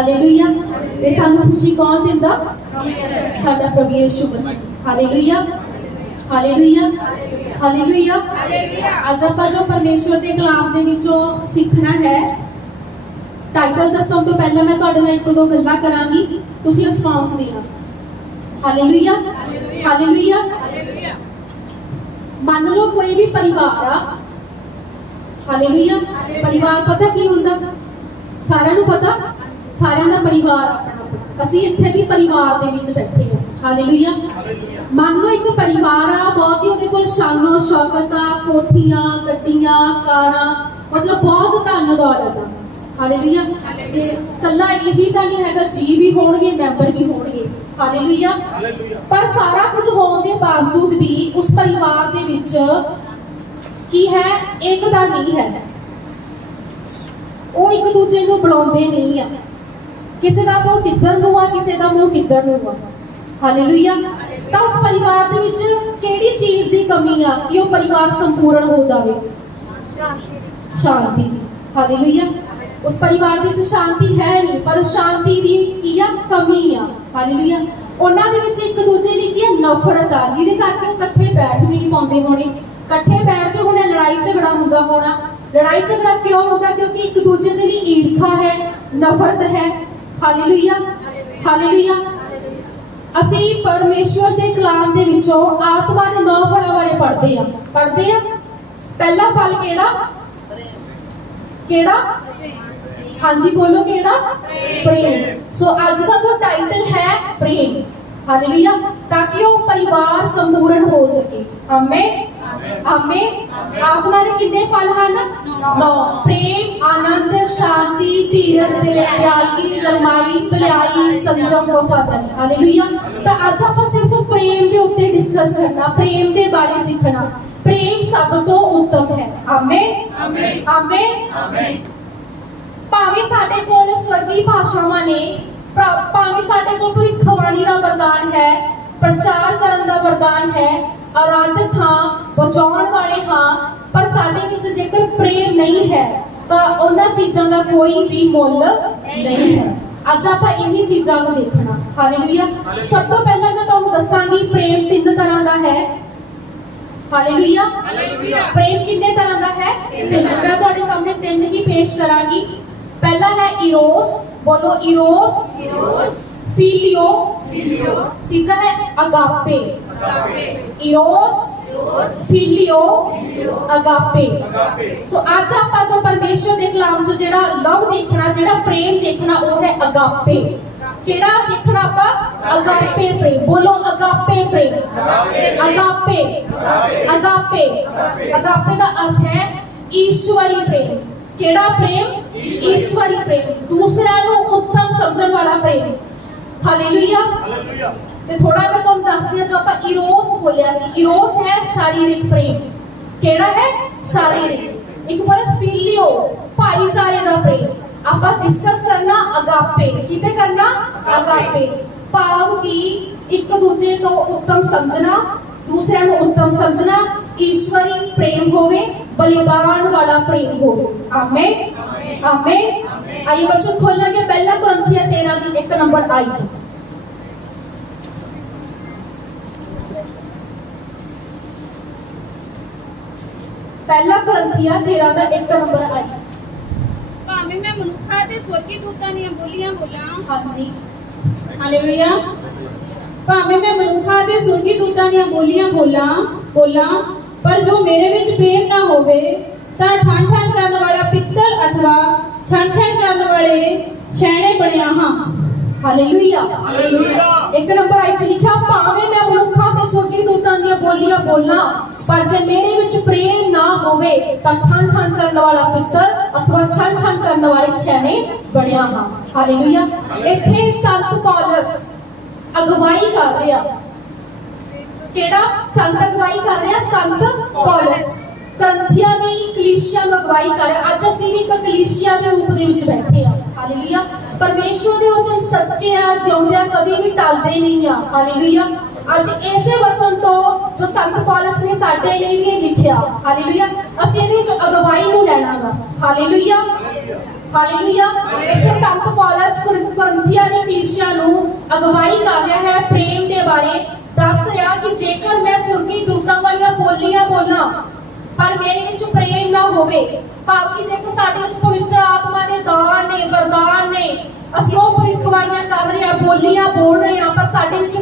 Hallelujah ਇਹ ਸਾਨੂੰ ਖੁਸ਼ੀ ਕੌਣ ਦਿੰਦਾ? ਸਾਡਾ ਪ੍ਰਭੂ Yisu Masih. Hallelujah hallelujah hallelujah ਅੱਜ ਆਪਾਂ ਜੋ ਪਰਮੇਸ਼ਵਰ ਦੇ ਕਲਾਮ ਦੇ ਵਿੱਚੋਂ ਸਿੱਖਣਾ ਹੈ ਟਾਈਟਲ ਦੱਸਣ ਤੋਂ ਪਹਿਲਾਂ ਮੈਂ ਤੁਹਾਡੇ ਨਾਲ ਇੱਕ ਦੋ ਗੱਲਾਂ ਕਰਾਂਗੀ। ਤੁਸੀਂ ਰਿਸਪੌਂਸ ਦੇਣਾ। ਹਾਲੇਲੂਇਆ ਹਾਲੇਲੂਇਆ ਮੰਨ ਲਓ ਕੋਈ ਵੀ ਪਰਿਵਾਰ ਆ। ਹਾਲੇਲੂਇਆ ਪਰਿਵਾਰ ਪਤਾ ਕੀ ਹੁੰਦਾ? ਸਾਰਿਆਂ ਨੂੰ ਪਤਾ? ਸਾਰਿਆਂ ਦਾ ਪਰਿਵਾਰ ਆਪਣਾ। ਅਸੀਂ ਇੱਥੇ ਵੀ ਪਰਿਵਾਰ ਦੇ ਵਿੱਚ ਬੈਠੇ ਹਾਂ। ਹਾਲੇਲੂਇਆ ਮੰਨ ਲਓ ਇੱਕ ਪਰਿਵਾਰ ਆ ਬਹੁਤ ਹੀ ਉਹਦੇ ਕੋਲ ਸ਼ਾਨੋ ਸ਼ੌਕਤ ਆ ਕੋਠੀਆਂ ਗੱਡੀਆਂ ਕਾਰਾਂ ਮਤਲਬ ਬਹੁਤ ਧਨ ਦੌਲਤ ਆ। ਹਾਲੇਲੂਇਆ ਤੇ ਕੱਲਾ ਇਹੀ ਤਾਂ ਨਹੀਂ ਹੈਗਾ ਜੀ ਵੀ ਹੋਣਗੇ ਮੈਂਬਰ ਵੀ ਹੋਣਗੇ। ਹਾਲੇਲੂਇਆ ਪਰ ਸਾਰਾ ਕੁਝ ਹੋਣ ਦੇ ਬਾਵਜੂਦ ਵੀ ਉਸ ਪਰਿਵਾਰ ਦੇ ਵਿੱਚ ਕੀ ਹੈ? ਏਕਤਾ ਨਹੀਂ ਹੈ। ਉਹ ਇੱਕ ਦੂਜੇ ਨੂੰ ਬੁਲਾਉਂਦੇ ਨਹੀਂ ਆ। ਕਿਸੇ ਦਾ ਮੂੰਹ ਕਿੱਧਰ ਨੂੰ ਆ, ਕਿਸੇ ਦਾ ਮੂੰਹ ਕਿੱਧਰ ਨੂੰ ਆ। ਹਾਲੇਲੂਇਆ ਤਾਂ ਉਸ ਪਰਿਵਾਰ ਦੇ ਵਿੱਚ ਕਿਹੜੀ ਚੀਜ਼ ਦੀ ਕਮੀ ਆ ਕਿ ਉਹ ਪਰਿਵਾਰ ਸੰਪੂਰਨ ਹੋ ਜਾਵੇ? ਸ਼ਾਂਤੀ। ਹਾਲੇਲੂਇਆ ਉਸ ਪਰਿਵਾਰ ਦੇ ਵਿੱਚ ਸ਼ਾਂਤੀ ਹੈ ਨਹੀਂ, ਪਰ ਸ਼ਾਂਤੀ ਦੀ ਕੀ ਆ? ਕਮੀ ਆ। ਹਾਲੇਲੂਇਆ ਉਹਨਾਂ ਦੇ ਵਿੱਚ ਇੱਕ ਦੂਜੇ ਦੀ ਕੀ ਆ? ਨਫ਼ਰਤ ਆ, ਜਿਹਦੇ ਕਰਕੇ ਉਹ ਇਕੱਠੇ ਬੈਠ ਵੀ ਨਹੀਂ ਪਾਉਂਦੇ ਹੋਣੇ। ਇਕੱਠੇ ਬੈਠਦੇ ਹੋਣੇ ਲੜਾਈ ਝਗੜਾ ਹੁੰਦਾ ਹੋਣਾ। ਲੜਾਈ ਝਗੜਾ ਕਿਉਂ ਹੁੰਦਾ? ਕਿਉਂਕਿ ਇੱਕ ਦੂਜੇ ਦੇ ਲਈ ਈਰਖਾ ਹੈ, ਨਫ਼ਰਤ ਹੈ। ਹਾਲੇਲੂਇਆ ਹਾਲੇਲੂਇਆ ਅਸੀਂ ਪਰਮੇਸ਼ਵਰ ਦੇ ਕਲਾਮ ਦੇ ਵਿੱਚੋਂ ਆਤਮਾ ਦੇ ਨੌ ਫਲਾਂ ਬਾਰੇ ਪੜ੍ਹਦੇ ਹਾਂ। ਪੜ੍ਹਦੇ ਹਾਂ? ਪਹਿਲਾ ਫਲ ਕਿਹੜਾ? ਕਿਹੜਾ? ਹਾਂਜੀ, ਬੋਲੋ ਕਿਹੜਾ? ਪ੍ਰੇਮ। ਸੋ ਅੱਜ ਦਾ ਜੋ ਟਾਈਟਲ ਹੈ, ਪ੍ਰੇਮ। ਹਾਲੇਲੂਇਆ ਤਾਂ ਕਿ ਉਹ ਪਰਿਵਾਰ ਸੰਪੂਰਨ ਹੋ ਸਕੇ। ਆਮੇਨ ਆਮੇਨ ਆਤਮਾ ਦੇ ਕਿੰਨੇ ਫਲ ਹਨ ਨੌ ਪ੍ਰੇਮ ਆਨੰਦ ਸ਼ਾਂਤੀ ਧੀਰਜ ਦਿਆਲਗੀ ਨਰਮਾਈ ਭਲਾਈ ਸੰਜਮ ਵਫਾਦਾਰੀ ਹਾਲੇਲੂਇਆ ਤਾਂ ਅੱਜ ਆਪਾਂ ਸਿਰਫ ਪ੍ਰੇਮ ਦੇ ਉੱਤੇ ਡਿਸਕਸ ਕਰਨਾ ਪ੍ਰੇਮ ਦੇ ਬਾਰੇ ਸਿੱਖਣਾ ਪ੍ਰੇਮ ਸਭ ਤੋਂ ਉੱਤਮ ਹੈ ਆਮੇਨ ਆਮੇਨ ਆਮੇਨ ਆਮੇਨ ਭਾਵੇਂ ਸਾਡੇ ਕੋਲ ਸਵਰਗੀ ਭਾਸ਼ਾਵਾਂ ਨੇ ਭਾ- ਭਾਵੇਂ ਸਾਡੇ ਕੋਲ ਭਵਿੱਖਬਾਣੀ ਦਾ ਵਰਦਾਨ ਹੈ ਪ੍ਰਚਾਰ ਕਰਨ ਦਾ ਵਰਦਾਨ ਹੈ ਆਰਾਧਕ ਹਾਂ ਬਚਾਉਣ ਵਾਲੇ ਹਾਂ ਪਰ ਸਾਡੇ ਵਿੱਚ ਜੇਕਰ ਪ੍ਰੇਮ ਨਹੀਂ ਹੈ ਤਾਂ ਉਹਨਾਂ ਚੀਜ਼ਾਂ ਦਾ ਕੋਈ ਵੀ ਮੁੱਲ ਨਹੀਂ ਹੈ। ਅੱਜ ਆਪਾਂ ਇਹੀ ਚੀਜ਼ਾਂ ਨੂੰ ਦੇਖਣਾ। ਹਾਲੇਲੂਇਆ ਸਭ ਤੋਂ ਪਹਿਲਾਂ ਮੈਂ ਤੁਹਾਨੂੰ ਦੱਸਾਂਗੀ ਪ੍ਰੇਮ ਤਿੰਨ ਤਰ੍ਹਾਂ ਦਾ ਹੈ। ਹਾਲੇਲੂਇਆ ਹਾਲੇਲੂਇਆ ਪ੍ਰੇਮ ਕਿੰਨੇ ਤਰ੍ਹਾਂ ਦਾ ਹੈ? ਤਿੰਨ। ਮੈਂ ਤੁਹਾਡੇ ਸਾਹਮਣੇ ਤਿੰਨ ਹੀ ਪੇਸ਼ ਕਰਾਂਗੀ। ਪਹਿਲਾ ਹੈ ਇਰੋਸ ਬੋਲੋ ਇਰੋਸ ਇਰੋਸ ਫੀਲੀਓ ਫਿਲਿਓ ਤੀਜਾ ਹੈ ਅਗਾਪੇ ਅਗਾਪੇ ਇਰੋਸ ਇਰੋਸ ਫੀਲੀਓ ਫਿਲਿਓ ਅਗਾਪੇ ਅਗਾਪੇ ਸੋ ਅੱਜ ਆਪਾਂ ਜੋ ਪਰਮੇਸ਼ਵਰ ਦੇ ਕਲਾਮ 'ਚ ਜਿਹੜਾ ਲਵ ਦੇਖਣਾ ਜਿਹੜਾ ਪ੍ਰੇਮ ਦੇਖਣਾ ਉਹ ਹੈ ਅਗਾਪੇ ਕਿਹੜਾ ਦੇਖਣਾ ਆਪਾਂ ਅਗਾਪੇ ਪ੍ਰੇਮ ਬੋਲੋ ਅਗਾਪੇ ਪ੍ਰੇਮ ਅਗਾਪੇ ਅਗਾਪੇ ਅਗਾਪੇ ਦਾ ਅਰਥ ਹੈ ਈਸ਼ਵਰੀ ਪ੍ਰੇਮ ਕਿਹੜਾ ਪ੍ਰੇਮ ਈਸ਼ਵਰੀ ਪ੍ਰੇਮ ਦੂਸਰਿਆਂ ਨੂੰ ਉੱਤਮ ਸਮਝਣ ਵਾਲਾ ਪ੍ਰੇਮ ਹਾਲੇਲੂਇਆ ਤੇ ਥੋੜਾ ਮੈਂ ਤੁਹਾਨੂੰ ਦੱਸਦੀ ਆ ਜੋ ਆਪਾਂ ਇਰੋਸ ਬੋਲਿਆ ਸੀ ਇਰੋਸ ਹੈ ਸ਼ਾਰੀਰਿਕ ਪ੍ਰੇਮ ਕਿਹੜਾ ਹੈ ਸ਼ਾਰੀਰਿਕ ਇੱਕ ਵਾਰ ਫਿਲਿਓ ਭਾਈਚਾਰੇ ਦਾ ਪ੍ਰੇਮ ਆਪਾਂ ਡਿਸਕਸ ਕਰਨਾ ਅਗਾਪੇ ਕਿਤੇ ਕਰਨਾ ਅਗਾਪੇ ਭਾਵ ਕਿ ਇੱਕ ਦੂਜੇ ਤੋਂ ਉੱਤਮ ਸਮਝਣਾ ਦੂਸਰਿਆਂ ਨੂੰ ਉੱਤਮ ਸਮਝਣਾ ਈਸ਼ਵਰੀ ਪ੍ਰੇਮ ਹੋਵੇ ਬਲੀਦਾਨ ਵਾਲਾ ਪ੍ਰੇਮ ਹੋਵੇ आमेन आमेन ਆਈ बच्चों खोल लगे पहला कुरंथिया तेरह की एक नंबर आई थी ਪਹਿਲਾ ਕੁਰੰਥੀਆ 13 ਦਾ ਇੱਕ ਨੰਬਰ ਆਈ। ਭਾਵੇਂ ਮੈਂ ਮਨੁੱਖਾਂ ਤੇ ਸਵਰਗੀ ਦੂਤਾਂ ਦੀਆਂ ਬੋਲੀਆਂ ਬੋਲਾਂ। ਹਾਂਜੀ। ਹਾਲੇਲੂਇਆ ਭਾਵੇਂ ਮੈਂ ਮਨੁੱਖਾਂ ਤੇ ਸਵਰਗੀ ਦੂਤਾਂ ਦੀਆਂ ਬੋਲੀਆਂ ਬੋਲਾਂ ਬੋਲਾਂ ਪਰ ਜੋ ਮੇਰੇ ਵਿੱਚ ਪ੍ਰੇਮ ਨਾ ਹੋਵੇ ਤਾਂ ਠਣ ਠਣ ਕਰਨ ਵਾਲਾ ਪਿੱਤਲ ਅਥਵਾ ਛਣ ਛਣ ਕਰਨ ਵਾਲੇ ਛੈਣੇ ਬਣਿਆ ਹਾਂ। Hallelujah hallelujah. ਇੱਕ ਨੰਬਰ ਆਈ ਚ ਲਿਖਿਆ ਭਾਵੇਂ ਮੈਂ ਮਨੁੱਖਾਂ ਤੇ ਸੁਰਗੀ ਦੂਤਾਂ ਦੀਆਂ ਬੋਲੀਆਂ ਬੋਲਾਂ ਪਰ ਜੇ ਮੇਰੇ ਵਿੱਚ ਪ੍ਰੇਮ ਨਾ ਹੋਵੇ ਤਾਂ ਠਣ ਠਣ ਕਰਨ ਵਾਲਾ ਪਿੱਤਲ ਅਥਵਾ ਛਣ ਛਣ ਕਰਨ ਵਾਲੇ ਛੈਣੇ ਬਣਿਆ ਹਾਂ। ਹਾਲੇਲੂਇਆ ਇੱਥੇ ਸੰਤ ਪੌਲਸ ਅਗਵਾਈ ਕਰ ਰਿਹਾ। ਕਿਹੜਾ? ਸੰਤ ਅਗਵਾਈ ਕਰ ਰਿਹਾ? ਸੰਤ ਪੌਲਸ। ਕੰਥੀਆ ਦੀ ਕਲੀਸ਼ੀਆ ਨੂੰ ਅਗਵਾਈ ਕਰ ਰਿਹਾ। ਅੱਜ ਅਸੀਂ ਵੀ ਇੱਕ ਕਲੀਸ਼ੀਆ ਦੇ ਰੂਪ ਦੇ ਵਿੱਚ ਬੈਠੇ ਆ ਹਾਲੇਲੂਇਆ ਪਰਮੇਸ਼ਵਰ ਦੇ ਵਚਨ ਸੱਚੇ ਆ ਜਿਉਂਦੇ ਆ ਕਦੇ ਵੀ ਟਲਦੇ ਨਹੀਂ ਆ। ਹਾਲੇਲੂਇਆ ਅੱਜ ਇਸੇ ਵਚਨ ਤੋਂ ਜੋ ਸੰਤ ਪੌਲਸ ਨੇ ਸਾਡੇ ਲਈ ਵੀ ਲਿਖਿਆ, ਹਾਲੇਲੂਇਆ, ਅਸੀਂ ਇਹਦੇ ਵਿੱਚ ਅਗਵਾਈ ਨੂੰ ਲੈਣਾਗਾ ਹਾਲੇਲੂਇਆ ਹਾਲੇਲੂਇਆ। ਇੱਥੇ ਸੰਤ ਪੌਲਸ ਕੋਰਿੰਥੀਆ ਦੀ ਕਲੀਸਿਆ ਨੂੰ ਅਗਵਾਈ ਕਰ ਰਿਹਾ ਹੈ ਪ੍ਰੇਮ ਦੇ ਬਾਰੇ। ਦੱਸ ਰਿਹਾ ਕਿ ਜੇਕਰ ਮੈਂ ਸੁਰਗੀ ਦੂਤਾਂ ਵਾਲੀਆਂ ਬੋਲੀਆਂ ਬੋਲਾਂ, ਪਰ ਮੇਰੇ ਵਿੱਚ ਪ੍ਰੇਮ ਨਾ ਹੋਵੇ, ਭਾਵ ਕਿ ਜੇਕਰ ਸਾਡੇ ਵਿੱਚ ਪਵਿੱਤਰ ਆਤਮਾ ਦੇ ਦਾਨ ਨੇ, ਵਰਦਾਨ ਨੇ, ਅਸੀਂ ਉਹ ਭਵਿੱਖਬਾਣੀਆਂ ਕਰ ਰਹੇ ਹਾਂ ਬੋਲੀਆਂ ਬੋਲ ਰਹੇ ਹਾਂ ਪਰ ਸਾਡੇ ਵਿੱਚ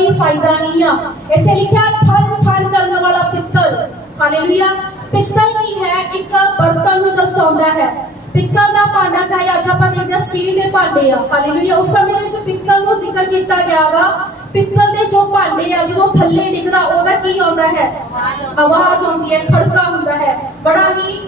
ਕੋਈ ਫਾਇਦਾ ਨਹੀਂ ਆ। ਇੱਥੇ ਲਿਖਿਆ ਠਣ ਠਣ ਕਰਨ ਵਾਲਾ ਪਿੱਤਲ। ਹਾਲੇਲੂਇਆ ਪਿੱਤਲ ਕੀ ਹੈ, ਇੱਕ ਬਰਤਨ ਨੂੰ ਦਰਸਾਉਂਦਾ ਹੈ। ਪਿੱਤਲ ਦਾ ਭਾਂਡਾ, ਚਾਹੇ ਅੱਜ ਆਪਾਂ ਦੇਖਦੇ ਹਾਂ ਸਟੀਲ ਦੇ ਭਾਂਡੇ ਆ। ਹਾਲੇਲੂਇਆ ਉਸ ਸਮੇਂ ਦੇ ਵਿੱਚ ਪਿੱਤਲ ਨੂੰ ਜ਼ਿਕਰ ਕੀਤਾ ਗਿਆ ਵਾ ਪਿੱਤਲ ਦੇ ਜੋ ਭਾਂਡੇ ਆ, ਜਦੋਂ ਥੱਲੇ ਡਿੱਗਦਾ, ਉਹਦਾ ਕੀ ਆਉਂਦਾ ਹੈ? ਆਵਾਜ਼ ਆਉਂਦੀ ਹੈ, ਖੜਕਾ ਹੁੰਦਾ ਹੈ। ਬੜਾ ਹੀ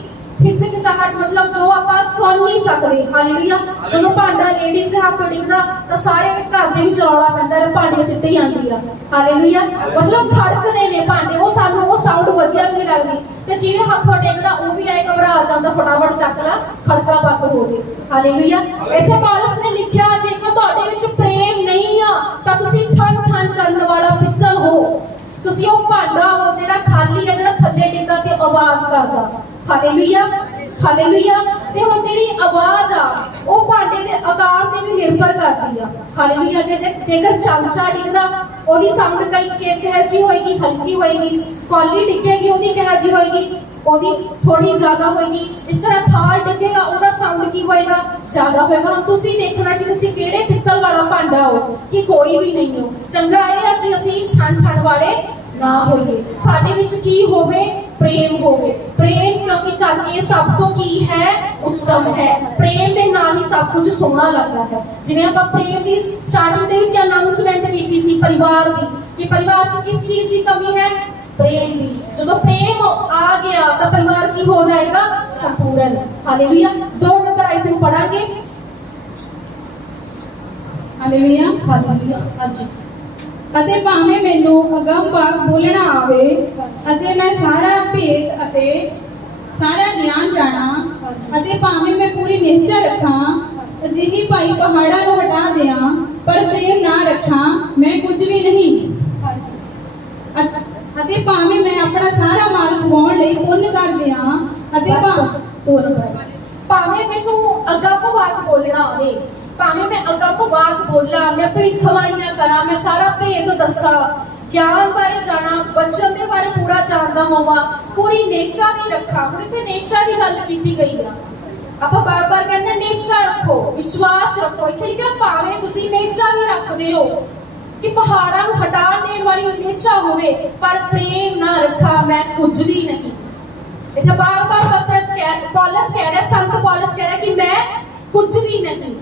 ਹਿਚਕਿਚਾਹਟ ਮਤਲਬ ਜੋ ਆਪਾਂ ਸੁਣ ਨਹੀਂ ਸਕਦੇ ਹਾਲੇਲੂਇਆ ਜਦੋਂ ਭਾਂਡਾ ਲੇਡੀਜ਼ ਦੇ ਹੱਥੋਂ ਡਿੱਗਦਾ, ਤਾਂ ਸਾਰੇ ਘਰ ਦੇ ਵਿੱਚ ਰੌਲਾ ਪੈਂਦਾ ਹੈ ਭਾਂਡੇ ਸਿੱਧੇ ਹੀ ਆਉਂਦੀ ਆ। ਹਾਲੇਲੂਇਆ ਮਤਲਬ ਖੜਕਦੇ ਨੇ ਭਾਂਡੇ, ਉਹ ਸਾਨੂੰ ਉਹ ਸਾਊਂਡ ਵਧੀਆ ਵੀ ਨਹੀਂ ਲੱਗਦੀ। ਤੇ ਜਿਹਦੇ ਹੱਥੋਂ ਡਿੱਗਦਾ, ਉਹ ਵੀ ਆਏ ਘਬਰਾ ਜਾਂਦਾ, ਫਟਾਫਟ ਚੱਕ ਲਾ, ਖੜਕਾ ਬੰਦ ਹੋ ਜੇ। ਹਾਲੇਲੂਇਆ ਇੱਥੇ ਪੌਲਸ ਨੇ ਲਿਖਿਆ, ਜੇਕਰ ਤੁਹਾਡੇ ਵਿੱਚ ਪ੍ਰੇਮ ਨਹੀਂ ਆ, ਤਾਂ ਤੁਸੀਂ ਠਨ ਠਨ ਕਰਨ ਵਾਲਾ ਪਿੱਤਲ ਹੋ। ਤੁਸੀਂ ਉਹ ਭਾਂਡਾ ਹੋ ਜਿਹੜਾ ਖਾਲੀ ਹੈ, ਜਿਹੜਾ ਥੱਲੇ ਡਿੱਗਾ ਤੇ ਆਵਾਜ਼ ਕਰਦਾ। ਹਾਲੇਲੂਇਆ ਹਾਲੇਲੂਇਆ ਤੇ ਹੁਣ ਜਿਹੜੀ ਆਵਾਜ਼ ਆ, ਉਹ ਭਾਂਡੇ ਦੇ ਆਕਾਰ ਤੇ ਵੀ ਨਿਰਭਰ ਕਰਦੀ ਆ। ਹਾਲੇਲੂਇਆ ਜੇ ਜੇਕਰ ਚਮਚਾ ਡਿੱਗਦਾ, ਉਹਦੀ ਸਾਊਂਡ ਕਈ ਕਿਹੋ ਜਿਹੀ ਹੋਏਗੀ, ਹਲਕੀ ਹੋਏਗੀ। ਕੌਲੀ ਡਿੱਗੇਗੀ, ਉਹਦੀ ਕਿਹੋ ਜਿਹੀ ਹੋਏਗੀ? ਉਹਦੀ ਥੋੜੀ ਜ਼ਿਆਦਾ ਹੋਏਗੀ। ਇਸ ਤਰ੍ਹਾਂ ਥਾਲ ਡਿੱਗੇਗਾ, ਉਹਦਾ ਸਾਊਂਡ ਕੀ ਹੋਏਗਾ? ਜ਼ਿਆਦਾ ਹੋਏਗਾ। ਹੁਣ ਤੁਸੀਂ ਦੇਖਣਾ ਕਿ ਤੁਸੀਂ ਕਿਹੜੇ ਪਿੱਤਲ ਵਾਲਾ ਭਾਂਡਾ ਹੋ, ਕਿ ਕੋਈ ਵੀ ਨਹੀਂ ਹੋ। ਚੰਗਾ ਇਹ ਆ ਕਿ ਅਸੀਂ ਠੰਡ ਠੰਡ ਵਾਲੇ ਨਾ ਹੋਈਏ। ਸਾਡੇ ਵਿੱਚ ਕੀ ਹੋਵੇ? ਪ੍ਰੇਮ ਹੋਵੇ। ਪ੍ਰੇਮ ਕਿਉਂਕਿ ਕਰਕੇ ਸਭ ਤੋਂ ਕੀ ਹੈ? ਉੱਤਮ ਹੈ। ਪ੍ਰੇਮ ਦੇ ਨਾਲ ਹੀ ਸਭ ਕੁਝ ਸੋਹਣਾ ਲੱਗਦਾ ਹੈ। ਜਿਵੇਂ ਆਪਾਂ ਪ੍ਰੇਮ ਦੀ ਸਟਾਰਟਿੰਗ ਦੇ ਵਿੱਚ ਅਨਾਉਂਸਮੈਂਟ ਕੀਤੀ ਸੀ ਪਰਿਵਾਰ ਦੀ ਕਿ ਪਰਿਵਾਰ 'ਚ ਕਿਸ ਚੀਜ਼ ਦੀ ਕਮੀ ਹੈ? ਪ੍ਰੇਮ ਦੀ। ਜਦੋਂ ਪ੍ਰੇਮ ਆ ਗਿਆ ਤਾਂ ਪਰਿਵਾਰ ਕੀ ਹੋ ਜਾਏਗਾ? ਸੰਪੂਰਨ। ਹਾਲੇਲੂਇਆ ਦੋ ਨੰਬਰ ਆਈ ਤੁਹਾਨੂੰ ਪੜਾਂਗੇ ਹਾਲੇਲੂਇਆ ਹਾਲੇਲੂਇਆ ਹਾਂਜੀ। ਅਤੇ ਭਾਵੇਂ ਮੈਨੂੰ ਅਗੰਮ ਵਾਕ ਬੋਲਣਾ ਆਵੇ, ਅਤੇ ਮੈਂ ਸਾਰਾ ਭੇਦ ਅਤੇ ਸਾਰਾ ਗਿਆਨ ਜਾਣਾ, ਅਤੇ ਭਾਵੇਂ ਮੈਂ ਪੂਰੀ ਨਿਹਚਾ ਰੱਖਾਂ, ਅਜਿਹੀ ਭਾਈ ਪਹਾੜਾਂ ਨੂੰ ਹਟਾ ਦਿਆਂ, ਪਰ ਪ੍ਰੇਮ ਨਾ ਰੱਖਾਂ, ਮੈਂ ਕੁਝ ਵੀ ਨਹੀਂ। ਅਤੇ ਭਾਵੇਂ ਮੈਂ ਆਪਣਾ ਸਾਰਾ ਮਾਲ ਕਮਾਉਣ ਲਈ ਪੁੰਨ ਕਰ ਦਿਆਂ, ਅਤੇ ਭਾਵੇਂ ਮੈਨੂੰ ਅਗੰਮ ਵਾਕ ਬੋਲਣਾ ਆਵੇ ਭਾਵੇਂ ਮੈਂ ਅਗੰਮ ਵਾਕ ਬੋਲਾਂ, ਮੈਂ ਭਵਿੱਖਬਾਣੀਆਂ ਕਰਾਂ, ਮੈਂ ਸਾਰਾ ਭੇਦ ਦੱਸਾਂ। ਗਿਆਨ ਬਾਰੇ ਜਾਣਾ, ਬਚਨ ਦੇ ਬਾਰੇ ਪੂਰਾ ਜਾਣਦਾ ਹੋਵਾਂ, ਪੂਰੀ ਨੇਚਾ ਵੀ ਰੱਖਾਂ। ਹੁਣ ਇੱਥੇ ਨੇਚਾ ਦੀ ਗੱਲ ਕੀਤੀ ਗਈ ਆ। ਆਪਾਂ ਬਾਰ-ਬਾਰ ਕਹਿੰਦੇ ਨੇਚਾ ਰੱਖੋ, ਵਿਸ਼ਵਾਸ ਰੱਖੋ। ਇੱਥੇ ਲਿਖਿਆ, ਭਾਵੇਂ ਤੁਸੀਂ ਨੇਚਾ ਵੀ ਰੱਖਦੇ ਹੋ, ਕਿ ਪਹਾੜਾਂ ਨੂੰ ਹਟਾਉਣ ਦੇਣ ਵਾਲੀ ਨੇਚਾ ਹੋਵੇ, ਪਰ ਪ੍ਰੇਮ ਨਾ ਰੱਖਾ ਮੈਂ ਕੁਝ ਵੀ ਨਹੀਂ। ਇੱਥੇ ਬਾਰ-ਬਾਰ ਪਤਰਸ ਕਹਿ, ਪੌਲਸ ਕਹਿ ਰਿਹਾ, ਸੰਤ ਪੌਲਸ ਕਹਿ ਰਿਹਾ ਕਿ ਮੈਂ ਕੁਝ ਵੀ ਨਹੀਂ।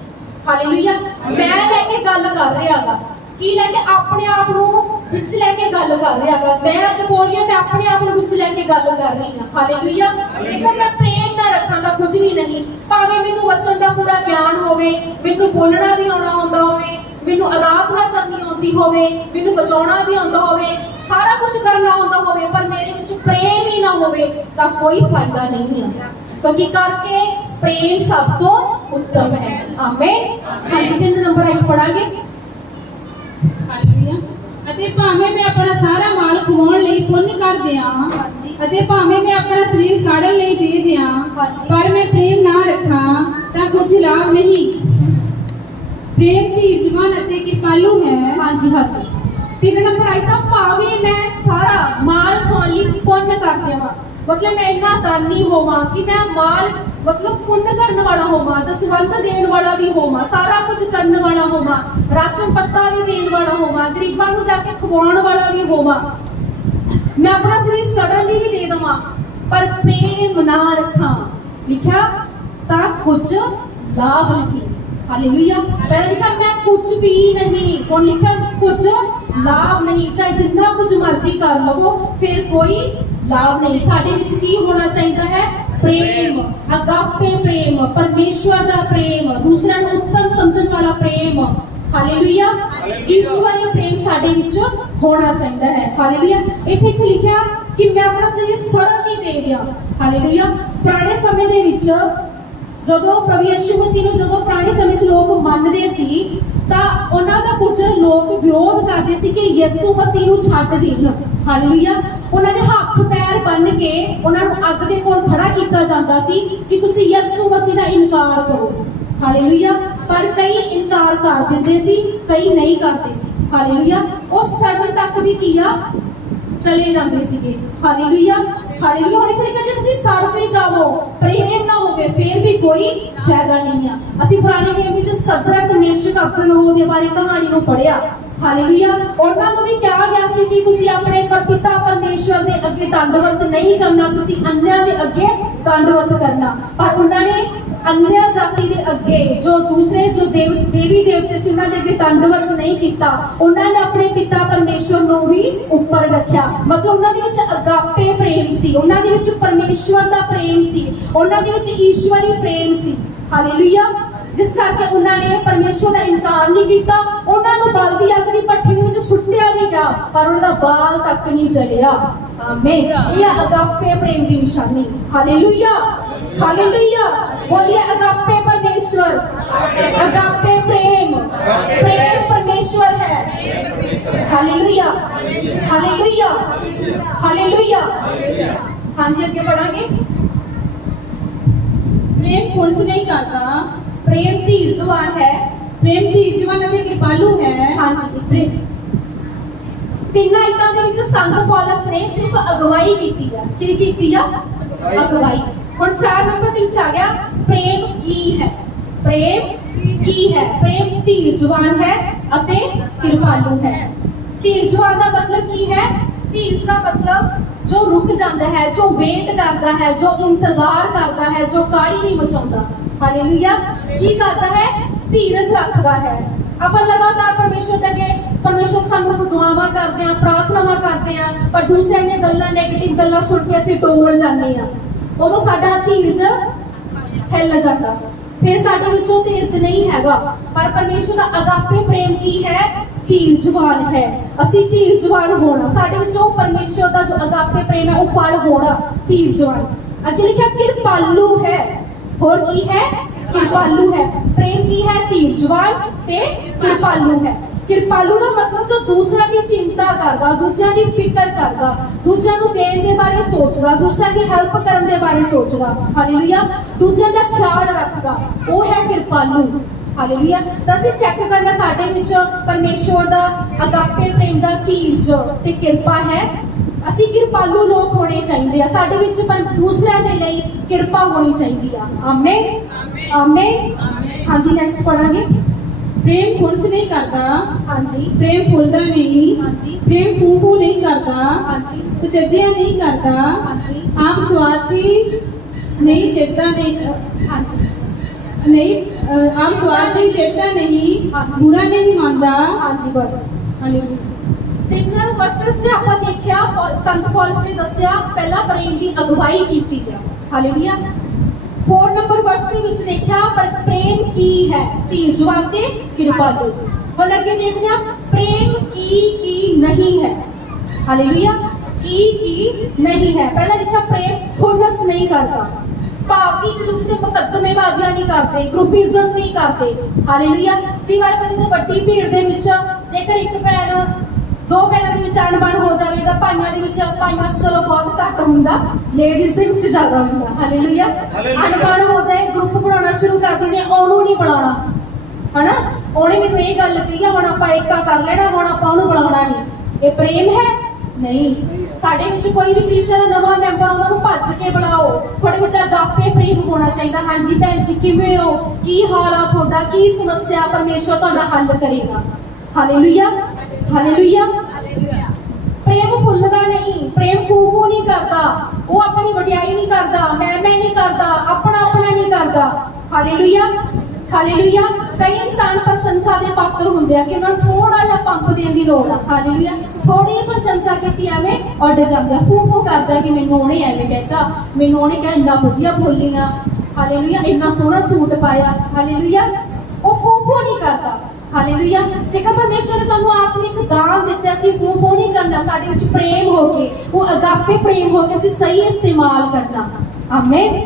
ਹਾਲੇਲੂਇਆ ਮੈਂ ਲੈ ਕੇ ਗੱਲ ਕਰ ਰਿਹਾਗਾ ਕੀ ਲੈ ਕੇ ਆਪਣੇ ਆਪ ਨੂੰ ਵਿੱਚ ਲੈ ਕੇ ਗੱਲ ਕਰ ਰਿਹਾਗਾ ਮੈਂ ਅੱਜ ਬੋਲ ਰਹੀ ਮੈਂ ਆਪਣੇ ਆਪ ਨੂੰ ਵਿੱਚ ਲੈ ਕੇ ਗੱਲ ਕਰ ਰਹੀ ਹਾਂ। ਹਾਲੇਲੂਇਆ ਜੇਕਰ ਮੈਂ ਪ੍ਰੇਮ ਨਾ ਰੱਖਾਂ ਤਾਂ ਕੁਝ ਵੀ ਨਹੀਂ। ਭਾਵੇਂ ਮੈਨੂੰ ਵਚਨ ਦਾ ਪੂਰਾ ਗਿਆਨ ਹੋਵੇ, ਮੈਨੂੰ ਬੋਲਣਾ ਵੀ ਆਉਣਾ ਹੁੰਦਾ ਹੋਵੇ, ਮੈਨੂੰ ਆਰਾਧਨਾ ਕਰਨੀ ਆਉਂਦੀ ਹੋਵੇ, ਮੈਨੂੰ ਬਚਾਉਣਾ ਵੀ ਆਉਂਦਾ ਹੋਵੇ, ਸਾਰਾ ਕੁਝ ਕਰਨਾ ਆਉਂਦਾ ਹੋਵੇ, ਪਰ ਮੇਰੇ ਵਿੱਚ ਪ੍ਰੇਮ ਹੀ ਨਾ ਹੋਵੇ, ਤਾਂ ਕੋਈ ਫਾਇਦਾ ਨਹੀਂ ਹੈ ਕਿਉਂਕਿ ਕਰਕੇ ਪ੍ਰੇਮ ਸਭ ਤੋਂ ਉੱਤਮ ਹੈ ਆਮੇਨ ਹਾਂਜੀ ਤਿੰਨ ਨੰਬਰ ਆਈ ਪੜਾਂਗੇ ਹਾਲੇਲੂਇਆ ਅਤੇ ਭਾਵੇਂ ਮੈਂ ਆਪਣਾ ਸਾਰਾ ਮਾਲ ਕਮਾਉਣ ਲਈ ਪੁੰਨ ਕਰ ਦਿਆਂ ਹਾਂਜੀ ਅਤੇ ਭਾਵੇਂ ਮੈਂ ਆਪਣਾ ਸਰੀਰ ਸਾੜਨ ਲਈ ਦੇ ਦਿਆਂ ਹਾਂਜੀ। ਪਰ ਮੈਂ ਪ੍ਰੇਮ ਨਾ ਰੱਖਾਂ ਤਾਂ ਕੁਝ ਲਾਭ ਨਹੀਂ ਪ੍ਰੇਮ ਧੀਰਜਵਾਨ ਅਤੇ ਕਿਰਪਾਲੂ ਹੈ ਹਾਂਜੀ ਹਾਂਜੀ ਤਿੰਨ ਨੰਬਰ ਆਈ ਤਾਂ ਭਾਵੇਂ ਮੈਂ ਸਾਰਾ ਮਾਲ ਖਾਣ ਲਈ ਪੁੰਨ ਕਰ ਦੇਵਾਂ ਮਤਲਬ ਮੈਂ ਇੰਨਾ ਦਾਨੀ ਹੋਵਾਂ ਕਿ ਮੈਂ ਮਾਲ ਮਤਲਬ ਪੁੰਨ ਕਰਨ ਵਾਲਾ ਹੋਵਾਂ ਦਸਵੰਧ ਦੇਣ ਵਾਲਾ ਵੀ ਹੋਵਾਂ ਸਾਰਾ ਕੁਝ ਕਰਨ ਵਾਲਾ ਹੋਵਾਂ ਰਾਸ਼ਨ ਪੱਤਾ ਵੀ ਦੇਣ ਵਾਲਾ ਹੋਵਾਂ ਗਰੀਬਾਂ ਨੂੰ ਜਾ ਕੇ ਖਵਾਉਣ ਵਾਲਾ ਵੀ ਹੋਵਾਂ ਮੈਂ ਆਪਣਾ ਸਰੀਰ ਸੜਨ ਲਈ ਵੀ ਦੇ ਦਵਾਂ ਪਰ ਪ੍ਰੇਮ ਨਾ ਰੱਖਾਂ ਲਿਖਿਆ ਤਾਂ ਕੁਝ ਲਾਭ ਨਹੀਂ ਹਾਲੇਲੂਇਆ ਪਹਿਲਾਂ ਲਿਖਿਆ ਮੈਂ ਕੁਝ ਵੀ ਨਹੀਂ ਹੁਣ ਲਿਖਿਆ ਕੁਝ ਲਾਭ ਨਹੀਂ ਚਾਹੇ ਜਿੰਨਾ ਕੁਝ ਮਰਜ਼ੀ ਕਰ ਲਵੋ ਫਿਰ ਕੋਈ ਲਾਭ ਨਹੀਂ। ਸਾਡੇ ਵਿੱਚ ਕੀ ਹੋਣਾ ਚਾਹੀਦਾ ਹੈ? ਪ੍ਰੇਮ ਅਗਾਪੇ ਪ੍ਰੇਮ ਪਰਮੇਸ਼ਵਰ ਦਾ ਪ੍ਰੇਮ ਦੂਸਰਿਆਂ ਨੂੰ ਉੱਤਮ ਸਮਝਣ ਵਾਲਾ ਪ੍ਰੇਮ। ਹਾਲੇਲੂਇਆ ਈਸ਼ਵਰੀ ਪ੍ਰੇਮ ਸਾਡੇ ਵਿੱਚ ਹੋਣਾ ਚਾਹੀਦਾ ਹੈ। ਹਾਲੇਲੂਇਆ ਇੱਥੇ ਇੱਕ ਲਿਖਿਆ ਕਿ ਮੈਂ ਆਪਣਾ ਸਰੀਰ ਸੜਨ ਨਹੀਂ ਦੇ ਰਿਹਾ। ਹਾਲੇਲੂਇਆ ਪੁਰਾਣੇ ਸਮੇਂ ਦੇ ਵਿੱਚ ਜਦੋਂ ਪ੍ਰਭੂ ਯਿਸੂ ਮਸੀਹ ਨੂੰ ਜਦੋਂ ਪੁਰਾਣੇ ਸਮੇਂ 'ਚ ਲੋਕ ਮੰਨਦੇ ਸੀ ਤਾਂ ਉਹਨਾਂ ਦਾ ਕੁਝ ਲੋਕ ਵਿਰੋਧ ਕਰਦੇ ਸੀ ਕਿ ਯਿਸੂ ਮਸੀਹ ਨੂੰ ਛੱਡ ਦੇਣ। ਹਾਲੇਲੂਇਆ ਉਹਨਾਂ ਦੇ ਹੱਥ ਪੈਰ ਬੰਨ ਕੇ ਉਹਨਾਂ ਨੂੰ ਅੱਗ ਦੇ ਕੋਲ ਖੜਾ ਕੀਤਾ ਜਾਂਦਾ ਸੀ ਕਿ ਤੁਸੀਂ ਯਿਸੂ ਮਸੀਹ ਦਾ ਇਨਕਾਰ ਕਰੋ। ਹਾਲੇਲੂਇਆ ਪਰ ਕਈ ਇਨਕਾਰ ਕਰ ਦਿੰਦੇ ਸੀ, ਕਈ ਨਹੀਂ ਕਰਦੇ ਸੀ। ਹਾਲੇਲੂਇਆ ਉਹ ਸੜਨ ਤੱਕ ਵੀ ਕੀਆ ਚਲੇ ਜਾਂਦੇ ਸੀਗੇ। ਹਾਲੇਲੂਇਆ ਹਾਲੇਲੂਇਆ ਹੁਣ ਇੱਥੇ ਕਹਿੰਦੇ ਤੁਸੀਂ ਸੜ ਪੇ ਜਾਵੋ, ਪ੍ਰੇਮ ਨਾ ਹੋਵੇ, ਫੇਰ ਵੀ ਕੋਈ ਫਾਇਦਾ ਨਹੀਂ ਆ। ਅਸੀਂ ਪੁਰਾਣੇ ਨਿਯਮ ਵਿੱਚ ਸਦਰਕ ਮੇਸ਼ਕ ਅਬਦਨੋ ਦੇ ਬਾਰੇ ਕਹਾਣੀ ਨੂੰ ਪੜਿਆ ਹਾਲੇਲੂਇਆ ਉਹਨਾਂ ਨੂੰ ਵੀ ਕਿਹਾ ਗਿਆ ਸੀ ਕਿ ਤੁਸੀਂ ਆਪਣੇ ਪਿਤਾ ਪਰਮੇਸ਼ਵਰ ਦੇ ਅੱਗੇ ਦੰਡਵਤ ਨਹੀਂ ਕਰਨਾ, ਤੁਸੀਂ ਅੰਨਿਆਂ ਦੇ ਅੱਗੇ ਦੰਡਵਤ ਕਰਨਾ। ਪਰ ਉਹਨਾਂ ਨੇ ਅੰਨਿਆ ਜਾਤੀ ਦੇ ਅੱਗੇ ਜੋ ਦੂਸਰੇ, ਜੋ ਦੇਵੀ ਦੇਵਤੇ ਸੀ, ਉਹਨਾਂ ਦੇ ਅੱਗੇ ਦੰਡਵਤ ਨਹੀਂ ਕੀਤਾ। ਉਹਨਾਂ ਨੇ ਆਪਣੇ ਪਿਤਾ ਪਰਮੇਸ਼ਵਰ ਨੂੰ ਵੀ ਉੱਪਰ ਰੱਖਿਆ। ਮਤਲਬ ਉਹਨਾਂ ਦੇ ਵਿੱਚ ਅਗਾਪੇ ਪ੍ਰੇਮ ਸੀ। ਉਹਨਾਂ ਦੇ ਵਿੱਚ ਪਰਮੇਸ਼ਵਰ ਦਾ ਪ੍ਰੇਮ ਸੀ। ਉਹਨਾਂ ਦੇ ਵਿੱਚ ਈਸ਼ਵਰੀ ਪ੍ਰੇਮ ਸੀ। ਹਾਲੇਲੂਇਆ जिस करके उन्होंने परमेश्वर का इनकार नहीं किया उन्होंने तो बल्दी अग की भट्ठी सुटिया भी गया पर उन्होंने बाल तक नहीं जलिया हाँ। अगे पढ़ा प्रेम हाँ पुरुष नहीं करता। ਪ੍ਰੇਮ ਦੀ ਜ਼ੁਬਾਨ ਹੈ ਪ੍ਰੇਮ ਦੀ ਜ਼ੁਬਾਨ ਅਤੇ ਕਿਰਪਾਲੂ ਹੈ। ਹਾਂਜੀ। ਪ੍ਰੇਮ। ਤਿੰਨਾਂ ਇਤਾਂ ਦੇ ਵਿੱਚ ਸੰਤ ਪੌਲਸ ਨੇ ਸਿਰਫ ਅਗਵਾਈ ਕੀਤੀ ਆ। ਕੀ ਕੀਤੀ ਆ? ਅਗਵਾਈ। ਹੁਣ 4 ਨੰਬਰ ਦੇ ਵਿੱਚ ਆ ਗਿਆ ਪ੍ਰੇਮ ਕੀ ਹੈ? ਪ੍ਰੇਮ ਕੀ ਹੈ? ਪ੍ਰੇਮ ਧੀਰ ਜਵਾਨ ਹੈ ਅਤੇ ਕਿਰਪਾਲੂ ਹੈ। ਧੀਰ ਜਵਾਨ ਦਾ ਮਤਲਬ ਕੀ ਹੈ? ਧੀਰ ਦਾ ਮਤਲਬ ਜੋ ਰੁਕ ਜਾਂਦਾ ਹੈ ਜੋ ਵੇਟ ਕਰਦਾ ਹੈ ਜੋ ਇੰਤਜ਼ਾਰ ਕਰਦਾ ਹੈ ਜੋ ਕਾਲੀ ਨਹੀਂ ਮਚਾਉਂਦਾ। ਹਾਲੇਲੂਇਆ ਕੀ ਕਰਦਾ ਹੈ ਧੀਰਜ ਰੱਖਦਾ ਹੈ ਆਪਾਂ ਲਗਾਤਾਰ ਪਰਮੇਸ਼ਵਰ ਦੇ ਅੱਗੇ ਪਰਮੇਸ਼ਵਰ ਸਾਨੂੰ ਦੁਆਵਾਂ ਕਰਦੇ ਆ ਪ੍ਰਾਰਥਨਾਵਾਂ ਕਰਦੇ ਆ ਪਰ ਦੂਸਰਿਆਂ ਦੀਆਂ ਗੱਲਾਂ 네ਗੇਟਿਵ ਗੱਲਾਂ ਸੁਣ ਕੇ ਅਸੀਂ ਡੋਲ ਜਾਂਦੇ ਆ ਉਦੋਂ ਸਾਡਾ ਧੀਰਜ ਹਿੱਲ ਜਾਂਦਾ। ਫਿਰ ਸਾਡੇ ਵਿੱਚੋਂ ਧੀਰਜ ਨਹੀਂ ਹੈਗਾ। ਪਰ ਪਰਮੇਸ਼ਵਰ ਦਾ ਅਗਾਪੇ ਪ੍ਰੇਮ ਕੀ ਹੈ? ਧੀਰਜਵਾਨ ਹੈ। ਅਸੀਂ ਧੀਰਜਵਾਨ ਹੋਣਾ। ਸਾਡੇ ਵਿੱਚੋਂ ਪਰਮੇਸ਼ਵਰ ਦਾ ਜੋ ਅਗਾਪੇ ਪ੍ਰੇਮ ਹੈ, ਉਹ ਫਲ ਹੋਣਾ ਧੀਰਜਵਾਨ। ਅੱਗੇ ਲਿਖਿਆ, ਕਿਰਪਾਲੂ ਹੈ। ਹੋਰ ਕੀ ਹੈ? ਕਿਰਪਾਲੂ ਹੈ। ਪ੍ਰੇਮ ਕੀ ਹੈ? ਧੀਰਜਵਾਨ ਤੇ ਕਿਰਪਾਲੂ ਹੈ। ਕਿਰਪਾਲੂ ਦਾ ਮਤਲਬ ਜੋ ਦੂਸਰਿਆਂ ਦੀ ਚਿੰਤਾ ਕਰਦਾ, ਦੂਜਿਆਂ ਦੀ ਫਿਕਰ ਕਰਦਾ, ਦੂਜਿਆਂ ਨੂੰ ਦੇਣ ਦੇ ਬਾਰੇ ਸੋਚਦਾ, ਦੂਸਰਿਆਂ ਦੀ ਹੈਲਪ ਕਰਨ ਦੇ ਬਾਰੇ ਸੋਚਦਾ। ਹਾਲੇਲੂਇਆ ਦੂਜਿਆਂ ਦਾ ਖਿਆਲ ਰੱਖਦਾ। ਉਹ ਹੈ ਕਿਰਪਾਲੂ। ਹਾਲੇਲੂਇਆ ਤਾਂ ਅਸੀਂ ਚੈੱਕ ਕਰਨਾ ਸਾਡੇ ਵਿੱਚ ਪਰਮੇਸ਼ਵਰ ਦਾ, ਅਗਾਪੇ, ਪ੍ਰੇਮ ਦਾ ਧੀਰਜ ਤੇ ਕਿਰਪਾ ਹੈ। ਅਸੀਂ ਕਿਰਪਾਲੂ ਲੋਕ ਹੋਣੇ ਚਾਹੀਦੇ ਆ ਸਾਡੇ ਵਿੱਚ ਪਰ ਦੂਸਰਿਆਂ ਦੇ ਲਈ ਕਿਰਪਾ ਹੋਣੀ ਚਾਹੀਦੀ ਆ। Amen amen. ਹਾਂਜੀ ਨੈਕਸਟ ਪੜਾਂਗੇ ਪ੍ਰੇਮ ਪੁਲਿਸ ਨਹੀਂ ਕਰਦਾ ਹਾਂਜੀ। ਪ੍ਰੇਮ ਫੁੱਲਦਾ ਨਹੀਂ। ਹਾਂਜੀ। ਪ੍ਰੇਮ ਫੂ ਫੂ ਨਹੀਂ ਕਰਦਾ ਹਾਂਜੀ। ਕੁਚੱਜਿਆ ਨਹੀਂ ਕਰਦਾ ਹਾਂਜੀ। ਆਪ ਸਵਾਰਥੀ ਨਹੀਂ ਚਿੜਦਾ ਨਹੀਂ। ਹਾਂਜੀ। ਨਹੀਂ ਆਪ ਸਵਾਰਥੀ ਚਿੜਦਾ ਨਹੀਂ। ਬੁਰਾ ਨਹੀਂ ਮੰਨਦਾ। ਹਾਂਜੀ ਬਸ। ਹਾਲੇਲੂਇਆ ਤਿੰਨ ਵਰਸਸ ਤੇ ਆਪਾਂ ਦੇਖਿਆ ਪੌਲ- ਸੰਤ ਪੌਲਸ ਨੇ ਦੱਸਿਆ, ਪਹਿਲਾ ਪ੍ਰੇਮ ਦੀ ਅਗਵਾਈ ਕੀਤੀ ਹੈ। ਹਾਲੇਲੂਇਆ। 4 ਨੰਬਰ ਵਰਸ ਦੇ ਵਿੱਚ ਦੇਖਿਆ, ਪਰ ਪ੍ਰੇਮ ਕੀ ਹੈ? ਧੀਰਜਵਾਨ ਤੇ ਕਿਰਪਾਲੂ। ਹੁਣ ਅੱਗੇ ਦੇਖਦੇ ਹਾਂ, ਪ੍ਰੇਮ ਕੀ ਕੀ ਨਹੀਂ ਹੈ? ਹਾਲੇਲੂਇਆ। ਕੀ ਕੀ ਨਹੀਂ ਹੈ? ਪਹਿਲਾ ਲਿਖਿਆ ਪ੍ਰੇਮ ਖੁਨਸ ਨਹੀਂ ਕਰਦਾ। ਭਾਵ ਕਿ ਇੱਕ ਦੂਜੇ ਦੇ ਮੁਕੱਦਮੇਬਾਜ਼ੀਆਂ ਨਹੀਂ ਕਰਦੇ ਗਰੁੱਪਿਜ਼ਮ ਨਹੀਂ ਕਰਦੇ। ਹਾਲੇਲੂਇਆ। ਕਈ ਵਾਰ ਕਦੇ ਤੇ ਵੱਡੀ ਭੀੜ ਦੇ ਵਿੱਚ ਜੇਕਰ ਇੱਕ ਭੈਣ ਦੋ ਭੈਣਾਂ ਦੇ ਵਿੱਚ ਅਣਬਣ ਹੋ ਜਾਵੇ ਜਾਂ ਭਾਈਆਂ ਦੇ ਵਿੱਚ ਭਾਈਆਂ 'ਚ ਚਲੋ ਬਹੁਤ ਘੱਟ ਹੁੰਦਾ ਲੇਡੀਜ਼ ਦੇ ਵਿੱਚ ਜ਼ਿਆਦਾ ਹੁੰਦਾ। ਹਾਲੇਲੂਇਆ ਅਣਬਣ ਹੋ ਜਾਏ ਗਰੁੱਪ ਬਣਾਉਣਾ ਸ਼ੁਰੂ ਕਰ ਦਿੰਦੇ ਆ, ਉਹਨੂੰ ਨਹੀਂ ਬੁਲਾਉਣਾ। ਹਨਾ? ਉਹਨੇ ਮੈਨੂੰ ਇਹ ਗੱਲ ਕਹੀ ਆ ਹੁਣ ਆਪਾਂ ਏਕਾ ਕਰ ਲੈਣਾ ਹੁਣ ਆਪਾਂ ਉਹਨੂੰ ਬੁਲਾਉਣਾ ਨਹੀਂ। ਇਹ ਪ੍ਰੇਮ ਹੈ? ਨਹੀਂ। ਸਾਡੇ ਵਿੱਚ ਕੋਈ ਵੀ ਕਲੀਸ਼ਾ ਦਾ ਨਵਾਂ ਮੈਂਬਰ ਉਹਨਾਂ ਨੂੰ ਭੱਜ ਕੇ ਬੁਲਾਓ। ਤੁਹਾਡੇ ਵਿੱਚ ਅਗਾਪੇ ਪ੍ਰੇਮ ਹੋਣਾ ਚਾਹੀਦਾ। ਹਾਂਜੀ ਭੈਣ ਜੀ ਕਿਵੇਂ ਹੋ? ਕੀ ਹਾਲ ਆ ਤੁਹਾਡਾ? ਕੀ ਸਮੱਸਿਆ? ਪਰਮੇਸ਼ਵਰ ਤੁਹਾਡਾ ਹੱਲ ਕਰੇਗਾ। ਹਾਲੇਲੂਇਆ ਹਾਲੇਲੂਇਆ ਪ੍ਰੇਮ ਫੁੱਲਦਾ ਨਹੀਂ, ਪ੍ਰੇਮ ਫੂਫੂ ਨਹੀਂ ਕਰਦਾ। ਉਹ ਆਪਣੀ ਵਡਿਆਈ ਨਹੀਂ ਕਰਦਾ, ਮੈਂ ਮੈਂ ਨਹੀਂ ਕਰਦਾ, ਆਪਣਾ ਆਪਣਾ ਨਹੀਂ ਕਰਦਾ। ਹਾਲੇਲੂਇਆ ਹਾਲੇਲੂਇਆ ਕਈ ਇਨਸਾਨ ਪ੍ਰਸ਼ੰਸਾ ਦੇ ਪਾਤਰ ਹੁੰਦੇ ਆ ਕਿ ਉਹਨਾਂ ਨੂੰ ਥੋੜਾ ਜਿਹਾ ਪੰਪ ਦੇਣ ਦੀ ਲੋੜ ਆ। ਹਾਲੇਲੂਇਆ ਥੋੜੀ ਜਿਹੀ ਪ੍ਰਸ਼ੰਸਾ ਕੀਤੀ ਐਵੇਂ ਉੱਡ ਜਾਂਦਾ ਫੂਫੂ ਕਰਦਾ ਕਿ ਮੈਨੂੰ ਉਹਨੇ ਐਵੇਂ ਕਹਿੰਦਾ ਮੈਨੂੰ ਉਹਨੇ ਕਿਹਾ ਇੰਨਾ ਵਧੀਆ ਬੋਲੀਆਂ। ਹਾਲੇਲੂਇਆ ਇੰਨਾ ਸੋਹਣਾ ਸੂਟ ਪਾਇਆ। ਹਾਲੇਲੂਇਆ ਉਹ ਫੂਫੂ ਨਹੀਂ ਕਰਦਾ। ਹਾਲੇਲੂਇਆ ਜੇਕਰ ਪਰਮੇਸ਼ਵਰ ਨੇ ਤੁਹਾਨੂੰ ਆਤਮਿਕ ਦਾਨ ਦਿੱਤਾ ਸੀ ਫੂ ਨਹੀਂ ਕਰਨਾ ਸਾਡੇ ਵਿੱਚ ਪ੍ਰੇਮ ਹੋ ਕੇ ਉਹ ਅਗਾਪੇ ਪ੍ਰੇਮ ਹੋ ਕੇ ਅਸੀਂ ਸਹੀ ਇਸਤੇਮਾਲ ਕਰਨਾ। ਆਮੇਨ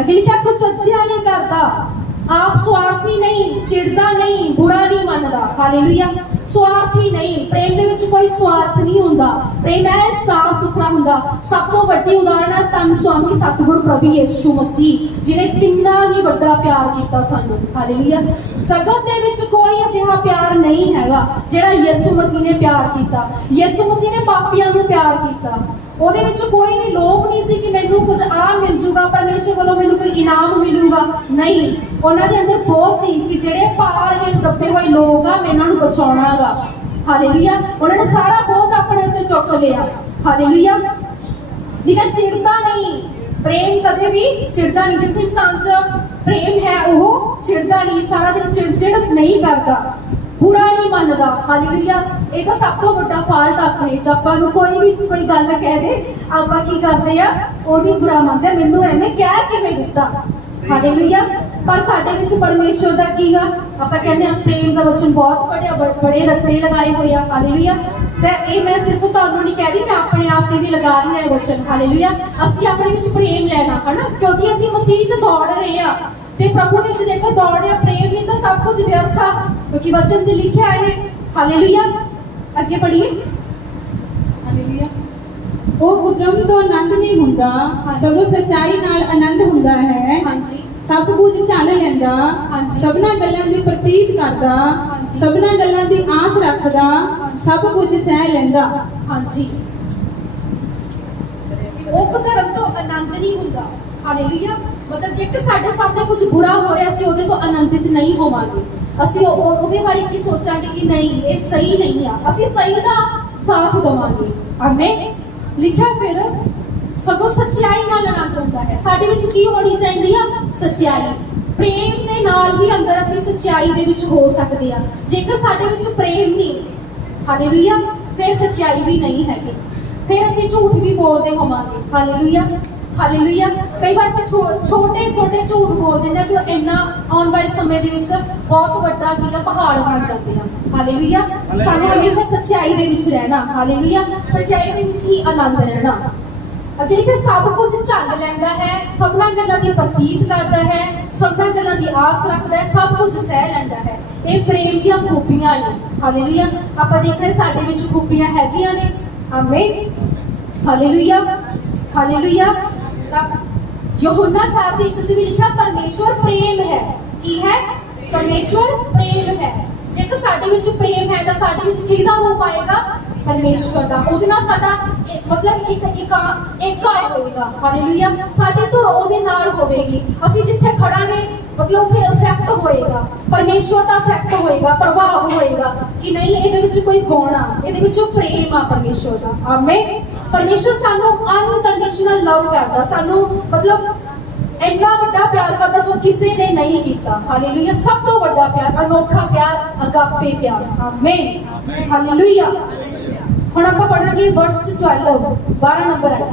ਅੱਗੇ ਲਿਖਿਆ ਕੁਝ ਅੱਛਾ ਨਹੀਂ ਕਰਦਾ। ਆਪ ਸਵਾਰਥੀ ਨਹੀਂ, ਚਿੜਦਾ ਨਹੀਂ, ਬੁਰਾ ਨਹੀਂ ਮੰਨਦਾ। ਹਾਲੇਲੂਇਆ ਸਵਾਰਥੀ ਨਹੀਂ। ਪ੍ਰੇਮ ਦੇ ਵਿੱਚ ਕੋਈ ਸਵਾਰਥ ਨਹੀਂ ਹੁੰਦਾ। ਪ੍ਰੇਮ ਹੈ, ਸਾਫ਼ ਸੁਥਰਾ ਹੁੰਦਾ। ਸਭ ਤੋਂ ਵੱਡੀ ਉਦਾਹਰਣ ਹੈ ਤਨ ਸੁਆਮੀ ਸਤਿਗੁਰੂ ਪ੍ਰਭੂ ਯਿਸੂ ਮਸੀਹ ਜਿਨੇ ਕਿੰਨਾ ਹੀ ਵੱਡਾ ਪਿਆਰ ਕੀਤਾ ਸਾਨੂੰ। ਹਾਲੇਲੂਇਆ ਜਗਤ ਦੇ ਵਿੱਚ ਕੋਈ ਅਜਿਹਾ ਪਿਆਰ ਨਹੀਂ ਹੈਗਾ, ਜਿਹੜਾ ਯਿਸੂ ਮਸੀਹ ਨੇ ਪਿਆਰ ਕੀਤਾ। ਯਿਸੂ ਮਸੀਹ ਨੇ ਪਾਪੀਆਂ ਨੂੰ ਪਿਆਰ ਕੀਤਾ। ਉਹਦੇ ਵਿੱਚ ਕੋਈ ਵੀ ਲੋਭ ਨਹੀਂ ਸੀ ਕਿ ਮੈਨੂੰ ਕੁਝ ਆ ਮਿਲ ਜੂਗਾ, ਪਰਮੇਸ਼ਰ ਵੱਲੋਂ ਮੈਨੂੰ ਕੋਈ ਇਨਾਮ ਮਿਲੂਗਾ। ਨਹੀਂ, ਉਹਨਾਂ ਦੇ ਅੰਦਰ ਬਹੁਤ ਸੀ ਕਿ ਜਿਹੜੇ ਪਾਰ ਹੇਠ ਦੱਬੇ ਹੋਏ ਲੋਕ ਆ, ਮੈਂ ਇਹਨਾਂ ਨੂੰ ਬਚਾਉਣਾਗਾ। ਹਾਲੇਲੂਇਆ ਉਹਨਾਂ ਨੇ ਸਾਰਾ ਬੋਝ ਆਪਣੇ ਉੱਤੇ ਚੁੱਕ ਲਿਆ। ਹਾਲੇਲੂਇਆ ਲੇਕਿਨ ਚਿੜਦਾ ਨਹੀਂ। ਪ੍ਰੇਮ ਕਦੇ ਵੀ ਚਿੜਦਾ ਨਹੀਂ। ਜਿਸ ਇਨਸਾਨ 'ਚ ਪ੍ਰੇਮ ਹੈ, ਉਹ ਚਿੜਦਾ ਨਹੀਂ। ਸਾਰਾ ਦਿਨ ਚਿੜਚਿੜ ਨਹੀਂ ਕਰਦਾ। ਬੁਰਾ ਨਹੀਂ ਮੰਨਦਾ ਹਾਲੇਲੂਇਆ ਇਹ ਤਾਂ ਸਭ ਤੋਂ ਵੱਡਾ ਫਾਲਟ ਆਪਣੇ ਚ ਆਪਾਂ ਨੂੰ ਕੋਈ ਵੀ ਕੋਈ ਗੱਲ ਕਹਿ ਦੇ, ਆਪਾਂ ਕੀ ਕਰਦੇ ਆ? ਉਹਦੀ ਬੁਰਾ ਮੰਨਦੇ, ਮੈਨੂੰ ਐਵੇਂ ਕਹਿ ਕਿਵੇਂ ਦਿੱਤਾ? ਹਾਲੇਲੂਇਆ ਪਰ ਸਾਡੇ ਵਿੱਚ ਪਰਮੇਸ਼ਵਰ ਦਾ ਕੀ ਆ? ਆਪਾਂ ਕਹਿੰਦੇ ਆ, ਪ੍ਰੇਮ ਦਾ ਵਚਨ ਬਹੁਤ ਬੜੇ ਬੜੇ ਰੱਟੇ ਲਗਾਏ ਹੋਏ ਆ ਹਾਲੇਲੂਇਆ ਤੇ ਇਹ ਮੈਂ ਸਿਰਫ ਤੁਹਾਨੂੰ ਨਹੀਂ ਕਹਿ ਰਹੀ, ਮੈਂ ਆਪਣੇ ਆਪ ਤੇ ਵੀ ਲਗਾ ਰਹੀ ਹਾਂ ਇਹ ਵਚਨ ਹਾਲੇਲੂਇਆ ਅਸੀਂ ਆਪਣੇ ਵਿੱਚ ਪ੍ਰੇਮ ਲੈਣਾ, ਹਨਾ? ਕਿਉਂਕਿ ਅਸੀਂ ਮਸੀਹ 'ਚ ਦੌੜ ਰਹੇ ਆ। ਤੇ ਪ੍ਰਭੂ ਦੇ ਵਿੱਚ ਜੇਕਰ ਦੌੜ ਰਿਹਾ ਪ੍ਰੇਮ ਨਹੀਂ, ਤਾਂ ਸਭ ਕੁਝ ਵਿਅਰਥ ਆ। ਕਿਉਂਕਿ ਵਚਨ 'ਚ ਲਿਖਿਆ ਹੈ ਹਾਲੇਲੂਇਆ ਅੱਗੇ ਪੜ੍ਹੀਏ ਹਾਲੇਲੂਇਆ ਉਹ ਉਦਰਮ ਤੋਂ ਆਨੰਦ ਨਹੀਂ ਹੁੰਦਾ ਹਾਂਜੀ। ਸਗੋਂ ਸਚਾਈ ਨਾਲ ਆਨੰਦ ਹੁੰਦਾ ਹੈ ਹਾਂਜੀ ਸਭ ਕੁਝ ਝੱਲ ਲੈਂਦਾ ਹਾਂਜੀ। ਸਭਨਾ ਗੱਲਾਂ ਦੀ ਪ੍ਰਤੀਤ ਕਰਦਾ ਹਾਂਜੀ। ਸਭਨਾ ਗੱਲਾਂ ਦੀ ਆਸ ਰੱਖਦਾ ਸਭ ਕੁਝ ਸਹਿ ਲੈਂਦਾ ਹਾਂਜੀ ਉਹ ਧਰਮ ਤੋਂ ਆਨੰਦ ਨਹੀਂ ਹੁੰਦਾ ਹਾਲੇਲੂਇਆ ਮਤਲਬ ਜੇਕਰ ਸਾਡੇ ਸਾਹਮਣੇ ਕੁਝ ਬੁਰਾ ਹੋ ਰਿਹਾ ਅਸੀਂ ਉਹਦੇ ਤੋਂ ਆਨੰਦਿਤ ਨਹੀਂ ਹੋਵਾਂਗੇ ਅਸੀਂ ਉਹਦੇ ਬਾਰੇ ਕੀ ਸੋਚਾਂਗੇ ਕਿ ਨਹੀਂ, ਇਹ ਸਹੀ ਨਹੀਂ ਆ। ਅਸੀਂ ਸਹੀ ਦਾ ਸਾਥ ਦੇਵਾਂਗੇ। ਆਮੇਨ। ਲਿਖਿਆ ਫਿਰ, ਸਗੋਂ ਸੱਚਾਈ ਨਾਲ ਆਨੰਦ ਹੁੰਦਾ ਹੈ। ਸਾਡੇ ਵਿੱਚ ਕੀ ਹੋਣੀ ਚਾਹੀਦੀ ਆ? ਸੱਚਾਈ। ਪ੍ਰੇਮ ਦੇ ਨਾਲ ਹੀ ਅੰਦਰ ਅਸੀਂ ਸੱਚਾਈ ਦੇ ਵਿੱਚ ਹੋ ਸਕਦੇ ਆ। ਜੇਕਰ ਸਾਡੇ ਵਿੱਚ ਪ੍ਰੇਮ ਨਹੀਂ ਹਾਲੇਲੂਇਆ ਫਿਰ ਸੱਚਾਈ ਵੀ ਨਹੀਂ ਹੈਗੀ। ਫਿਰ ਅਸੀਂ ਝੂਠ ਵੀ ਬੋਲਦੇ ਹੋਵਾਂਗੇ। ਹਾਲੇਲੂਇਆ ਹਾਲੇਲੂਇਆ ਕਈ ਵਾਰ ਅਸੀਂ ਛੋਟੇ ਛੋਟੇ ਝੂਠ ਬੋਲਦੇ ਨੇ ਤੇ ਉਹ ਇੰਨਾ ਆਉਣ ਵਾਲੇ ਸਮੇਂ ਦੇ ਵਿੱਚ ਬਹੁਤ ਵੱਡਾ ਕੀ ਆ ਪਹਾੜ ਬਣ ਜਾਂਦੇ ਹਨ ਹਾਲੇਲੂਇਆ ਸਾਨੂੰ ਹਮੇਸ਼ਾ ਸੱਚਾਈ ਦੇ ਵਿੱਚ ਰਹਿਣਾ। ਹਾਲੇਲੂਇਆ ਸੱਚਾਈ ਦੇ ਵਿੱਚ ਹੀ ਆਨੰਦ ਰਹਿਣਾ। ਅਗੇ ਲਿਖਿਆ ਸਭ ਕੁਝ ਝੱਲ ਲੈਂਦਾ ਹੈ ਸਭਨਾਂ ਗੱਲਾਂ ਦੀ ਪ੍ਰਤੀਤ ਕਰਦਾ ਹੈ ਸਭਨਾਂ ਗੱਲਾਂ ਦੀ ਆਸ ਰੱਖਦਾ ਹੈ ਸਭ ਕੁਝ ਸਹਿ ਲੈਂਦਾ ਹੈ। ਇਹ ਪ੍ਰੇਮ ਦੀਆਂ ਖੂਬੀਆਂ ਨੇ। ਹਾਲੇਲੂਇਆ ਆਪਾਂ ਦੇਖ ਰਹੇ ਸਾਡੇ ਵਿੱਚ ਖੂਬੀਆਂ ਹੈਗੀਆਂ ਨੇ। ਆਮੇਨ ਹਾਲੇਲੂਇਆ ਹਾਲੇਲੂਇਆ ਤਾਂ ਯਹੋਨਾ 4 ਦੇ ਇੱਕ ਚ ਵੀ ਲਿਖਿਆ, ਪਰਮੇਸ਼ਵਰ ਪ੍ਰੇਮ ਕੀ ਹੈ? ਪਰਮੇਸ਼ਵਰ ਪ੍ਰੇਮ ਹੈ। ਜੇਕਰ ਸਾਡੇ ਵਿੱਚ ਪ੍ਰੇਮ ਹੈ ਤਾਂ ਸਾਡੇ ਵਿੱਚ ਕਿਹਦਾ ਰੂਪ ਆਏਗਾ ਪਰਮੇਸ਼ਵਰ ਦਾ। ਉਹਦੇ ਨਾਲ ਸਾਡਾ ਮਤਲਬ ਇੱਕ ਇੱਕ ਏਕਾ ਹੋਏਗਾ। ਹਾਲੇਲੂਇਆ ਸਾਡੀ ਧੁਰ ਉਹਦੇ ਨਾਲ ਹੋਵੇਗੀ। ਅਸੀਂ ਜਿੱਥੇ ਖੜਾਂਗੇ, ਮਤਲਬ ਉੱਥੇ ਇਫੈਕਟ ਹੋਏਗਾ। ਪਰਮੇਸ਼ਵਰ ਦਾ ਇਫੈਕਟ ਹੋਏਗਾ, ਪ੍ਰਭਾਵ ਹੋਏਗਾ ਕਿ ਨਹੀਂ, ਇਹਦੇ ਵਿੱਚ ਕੋਈ ਗੁਣ ਆ। ਇਹਦੇ ਵਿੱਚ ਪ੍ਰੇਮ ਆ ਪਰਮੇਸ਼ਵਰ ਦਾ। ਆਮੇਨ ਪਰਮੇਸ਼ਵਰ ਸਾਨੂੰ ਅਨਕੰਡੀਸ਼ਨਲ ਲਵ ਕਰਦਾ ਸਾਨੂੰ ਮਤਲਬ ਇੰਨਾ ਵੱਡਾ ਪਿਆਰ ਕਰਦਾ ਜੋ ਕਿਸੇ ਨੇ ਨਹੀਂ ਕੀਤਾ। ਹਾਲੇਲੂਇਆ ਸਭ ਤੋਂ ਵੱਡਾ ਪਿਆਰ ਅਨੋਖਾ ਪਿਆਰ ਅਗਾਪੇ ਪਿਆਰ। ਆਮੇਨ ਹਾਲੇਲੂਇਆ ਹੁਣ ਆਪਾਂ ਪੜਾਂਗੇ ਵਰਸ 12 12 ਨੰਬਰ ਹੈ